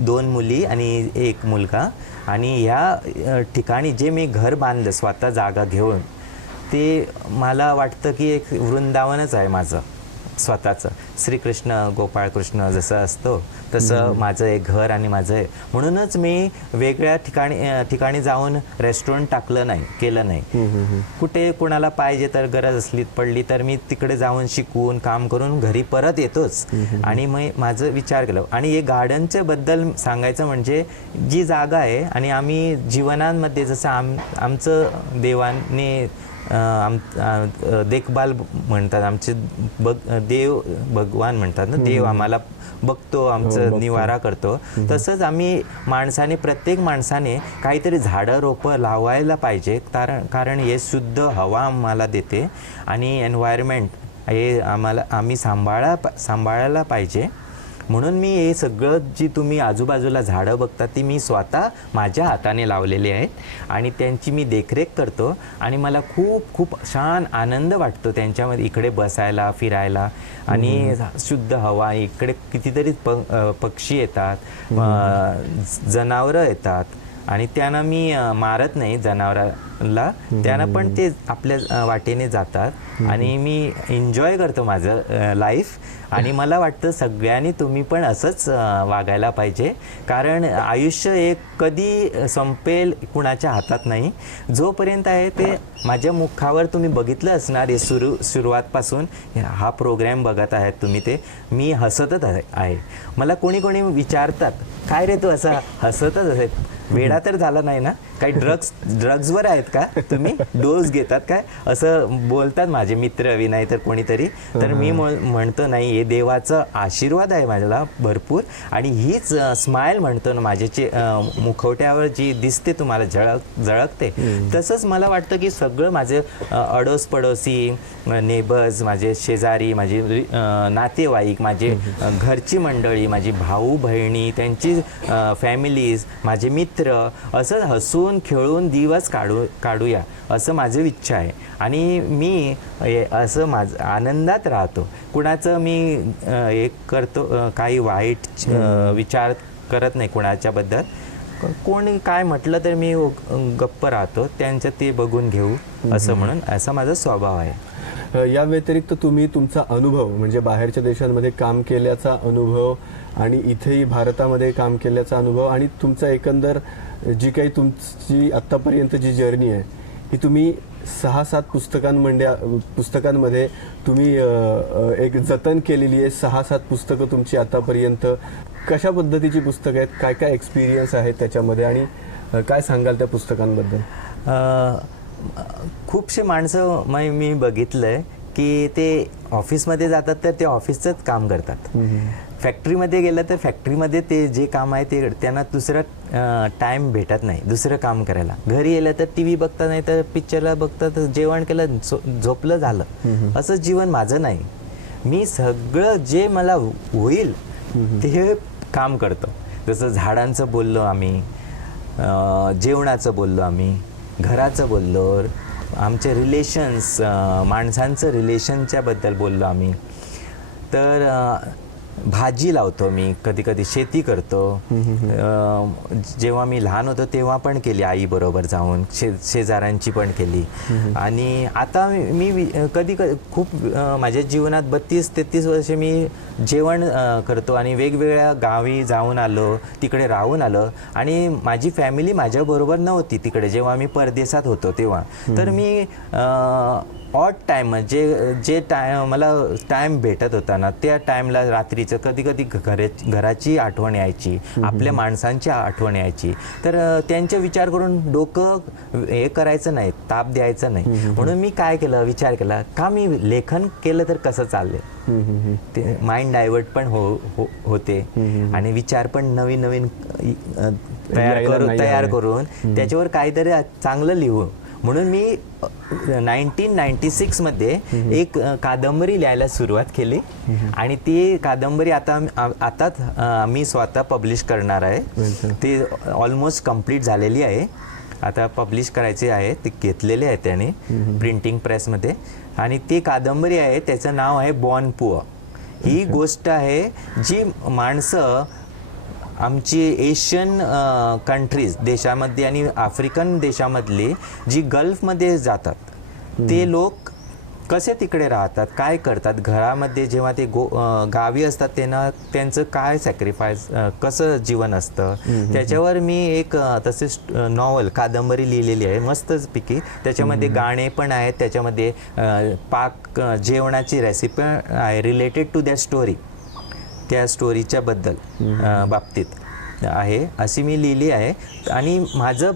2 मुली आणि 1 मुलगा. आणि ह्या ठिकाणी जे मी घर बांधलं स्वतः जागा घेऊन, ते मला वाटतं की एक वृंदावनच आहे माझं स्वतःचं. श्रीकृष्ण गोपाळकृष्ण जसं असतो तसं माझं एक घर आणि माझं. म्हणूनच मी वेगळ्या ठिकाणी जाऊन रेस्टॉरंट केलं नाही. कुठे कुणाला पाहिजे तर गरज पडली तर मी तिकडे जाऊन शिकवून काम करून घरी परत येतोच. आणि मग माझं विचार केलं. आणि हे गार्डनच्या बद्दल सांगायचं म्हणजे जी जागा आहे आणि आम्ही जीवनामध्ये जसं आमचं देवाने देखभाल म्हणतात, आमचे देव भगवान म्हणतात ना, देव आम्हाला बघतो, आमचं निवारा करतो. तसंच आम्ही प्रत्येक माणसाने काहीतरी झाडं रोपं लावायला पाहिजे. कारण हे शुद्ध हवा आम्हाला देते आणि एन्व्हायरमेंट हे आम्ही सांभाळायला पाहिजे. म्हणून मी हे सगळं जी तुम्ही आजूबाजूला झाडं बघता ती मी स्वतः माझ्या हाताने लावलेली आहेत आणि त्यांची मी देखरेख करतो. आणि मला खूप खूप छान आनंद वाटतो त्यांच्यामध्ये इकडे बसायला, फिरायला. आणि शुद्ध हवा, इकडे कितीतरी पक्षी येतात, जनावरं येतात. आणि त्यांना मी मारत नाही जनावराला, त्यांना पण ते आपल्या वाटेने जातात आणि मी एन्जॉय करतो माझं लाईफ. आणि मला वाटतं सगळ्यांनी तुम्ही पण असंच वागायला पाहिजे. कारण आयुष्य एक कधी संपेल कुणाच्या हातात नाही. जोपर्यंत आहे ते माझ्या मुखावर तुम्ही बघितलं असणार, हे सुरुवातपासून हा प्रोग्राम बघत आहेत तुम्ही, ते मी हसतच आहे. मला कोणी विचारतात, काय रे तू असा हसतच आहे, वेडा तर झाला नाही ना, काही ड्रग्सवर आहेत का तुम्ही, डोस घेतात काय, असं बोलतात माझे मित्र विनय तर कोणीतरी. तर मी म्हणतो नाही, हे देवाचा आशीर्वाद आहे माझ्याला भरपूर. आणि हीच स्माइल म्हणतो ना माझ्याची मुखवट्यावर जी दिसते तुम्हाला झळकते, तसंच मला वाटतं की सगळं माझे अडोस पडोसी, नेबर्स, माझे शेजारी, माझे नातेवाईक, माझे घरची मंडळी, माझी भाऊ बहिणी, त्यांची फॅमिलीज, माझे मित्र, असं हसून खेळून दिवस काढूया असं माझी इच्छा आहे. आणि मी असं आनंदात राहतो. कुणाचं मी एक करतो, काही वाईट विचार करत नाही कुणाच्याबद्दल. कोणी काय म्हटलं तर मी गप्प राहतो, त्यांचं ते बघून घेऊ असं म्हणून, असा माझा स्वभाव आहे. या व्यतिरिक्त तुम्ही तुमचा अनुभव म्हणजे बाहेरच्या देशांमध्ये काम केल्याचा अनुभव आणि इथेही भारतामध्ये काम केल्याचा अनुभव आणि तुमचा एकंदर जी काही तुमची आत्तापर्यंत जी जर्नी आहे, ही तुम्ही 6-7 पुस्तकांमध्ये तुम्ही एक जतन केलेली आहे. 6-7 पुस्तकं तुमची आतापर्यंत. कशा पद्धतीची पुस्तकं आहेत, काय काय एक्सपिरियन्स आहेत त्याच्यामध्ये आणि काय सांगाल त्या पुस्तकांबद्दल? खूपशे माणसं मी बघितलंय की ते ऑफिसमध्ये जातात तर ते ऑफिसचंच काम करतात. फॅक्टरीमध्ये गेलं तर फॅक्टरीमध्ये ते जे काम आहे ते त्यांना दुसरं टाईम भेटत नाही दुसरं काम करायला. घरी गेलं तर टी व्ही बघता, नाही तर पिक्चरला बघतात, जेवण केलं, झोपलं, झालं. असं जीवन माझं नाही. मी सगळं जे मला होईल ते काम करतो. जसं झाडांचं बोललो आम्ही, जेवणाचं बोललो आम्ही, घराचं बोललो, आमचे रिलेशन्स, माणसांचं रिलेशनच्या बद्दल बोललो आम्ही. तर भाजी लावतो मी, कधी कधी शेती करतो. जेव्हा मी लहान होतो तेव्हा पण केली आईबरोबर जाऊन, शेजाऱ्यांची पण केली. आणि आता मी कधी खूप माझ्या जीवनात 32-33 वर्षे मी जेवण करतो आणि वेगवेगळ्या गावी जाऊन आलो, तिकडे राहून आलो. आणि माझी फॅमिली माझ्याबरोबर नव्हती तिकडे जेव्हा मी परदेशात होतो तेव्हा. तर मी ऑड टाईम जे मला टाईम भेटत होता ना, त्या टाईमला रात्रीचं कधी कधी घराची आठवण यायची, आपल्या माणसांची आठवण यायची. तर त्यांचा विचार करून डोकं हे करायचं नाही, ताप द्यायचं नाही. म्हणून मी काय केलं, विचार केला का मी लेखन केलं तर कसं चाललंय. ते माइंड डायव्हर्ट पण होते आणि विचार पण नवीन नवीन तयार करून त्याच्यावर काहीतरी चांगलं लिहू. म्हणून मी 1996 मध्ये एक कादंबरी लिहायला सुरुवात केली आणि ती कादंबरी आताच मी स्वतः पब्लिश करणार आहे. ती ऑलमोस्ट कंप्लीट झालेली आहे. आता पब्लिश करायचे आहे. ते घेतलेले आहे त्याने प्रिंटिंग प्रेसमध्ये. आणि ती कादंबरी आहे, त्याचं नाव आहे बॉर्न पुअर. ही गोष्ट आहे जी माणसं आमची एशियन कंट्रीज देशामध्ये आणि आफ्रिकन देशामधली जी गल्फमध्ये जातात ते लोक कसे तिकडे राहतात, काय करतात घरामध्ये, जेव्हा ते गावी असतात त्यांचं काय सॅक्रिफाईस, कसं जीवन असतं, त्याच्यावर मी एक तसेच नॉवल कादंबरी लिहिलेली आहे मस्तपैकी. त्याच्यामध्ये गाणे पण आहेत, त्याच्यामध्ये जेवणाची रेसिपी आहे रिलेटेड टू दॅट स्टोरी, त्या स्टोरीच्या बाबतीत आहे अशी मी लिहिली आहे. आणि माझं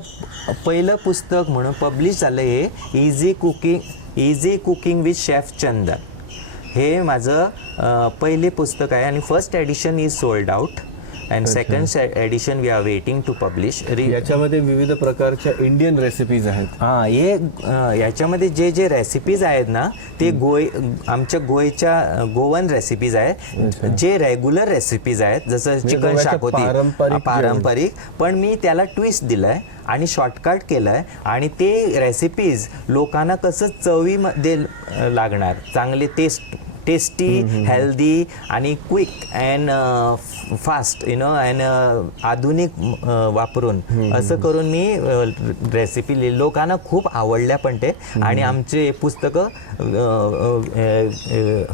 पहिलं पुस्तक म्हणून पब्लिश झालं हे easy cooking with chef Chandan. हे माझं पहिले पुस्तक आहे आणि first edition is sold out and second edition we are waiting to publish. याच्यामध्ये विविध प्रकारच्या इंडियन रेसिपीज आहेत. हां, हे याच्यामध्ये जे रेसिपीज आहेत ना ते आमच्या गोवन रेसिपीज आहेत. जे रेग्युलर रेसिपीज आहेत जसं चिकन शाक होती पारंपरिक, पण मी त्याला ट्विस्ट दिलाय आणि शॉर्टकट केलंय. आणि ते रेसिपीज लोकांना कसं चवीमध्ये लागणार, चांगले टेस्टी, हेल्दी आणि क्विक अँड फास्ट अँड आधुनिक वापरून असं करून मी रेसिपी लिहिली. लोकांना खूप आवडल्या पण ते. आणि आमचे पुस्तकं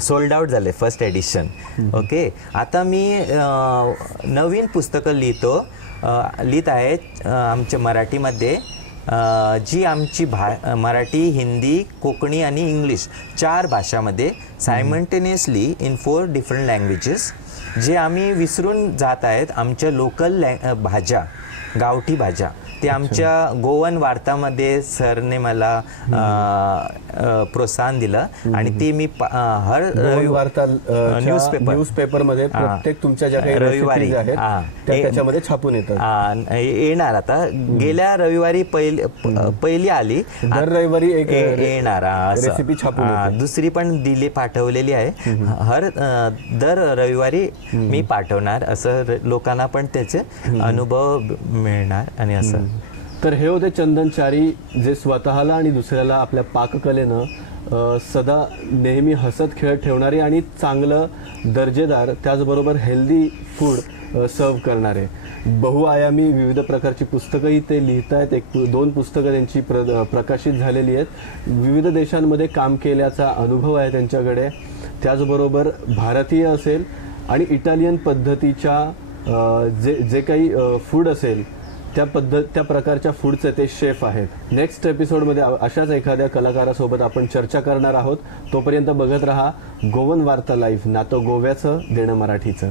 सोल्ड आउट झाले फर्स्ट एडिशन. ओके, आता मी नवीन पुस्तकं लिहित आहेत आमच्या मराठीमध्ये, जी आमची मराठी, हिंदी, कोकणी आणि इंग्लिश 4 भाषामध्ये सायमल्टेनियसली इन 4 डिफरंट लँग्वेजेस, जे आम्ही विसरून जात आहेत. आमच्या लोकल भाज्या, गावठी भाज्या, ते आमच्या गोवन वार्तामध्ये सरने मला प्रोत्साहन दिलं आणि ते मी हर न्यूजपेपर मध्ये प्रत्येक तुमच्या ज्या काही रविवारी त्याच्यामध्ये छापून येतात येणार. आता गेल्या रविवारी पहिली आली, दर रविवारी एक येणार रेसिपी छापून. दुसरी पण पाठवलेली आहे. दर रविवारी मी पाठवणार, असं लोकांना पण त्याचे अनुभव मिळणार. आणि असं तर हे होते चंदन चारी, जे स्वतःला आणि दुसऱ्याला आपल्या पाककलेनं सदा नेहमी हसत खेळत ठेवणारे आणि चांगलं दर्जेदार त्याचबरोबर हेल्दी फूड सर्व करणारे. बहुआयामी विविध प्रकारची पुस्तकंही ते लिहित आहेत. 1-2 पुस्तकं त्यांची प्रकाशित झालेली आहेत. विविध देशांमध्ये काम केल्याचा अनुभव आहे त्यांच्याकडे. त्याचबरोबर भारतीय असेल आणि इटालियन पद्धतीच्या जे काही फूड असेल त्या प्रकारच्या फूडचे ते शेफ आहेत. नेक्स्ट एपिसोडमध्ये अशाच एखाद्या कलाकारासोबत आपण चर्चा करणार आहोत. तोपर्यंत बघत रहा गोवन वार्ता लाईव्ह, नातं गोव्याचं देणं मराठीचं.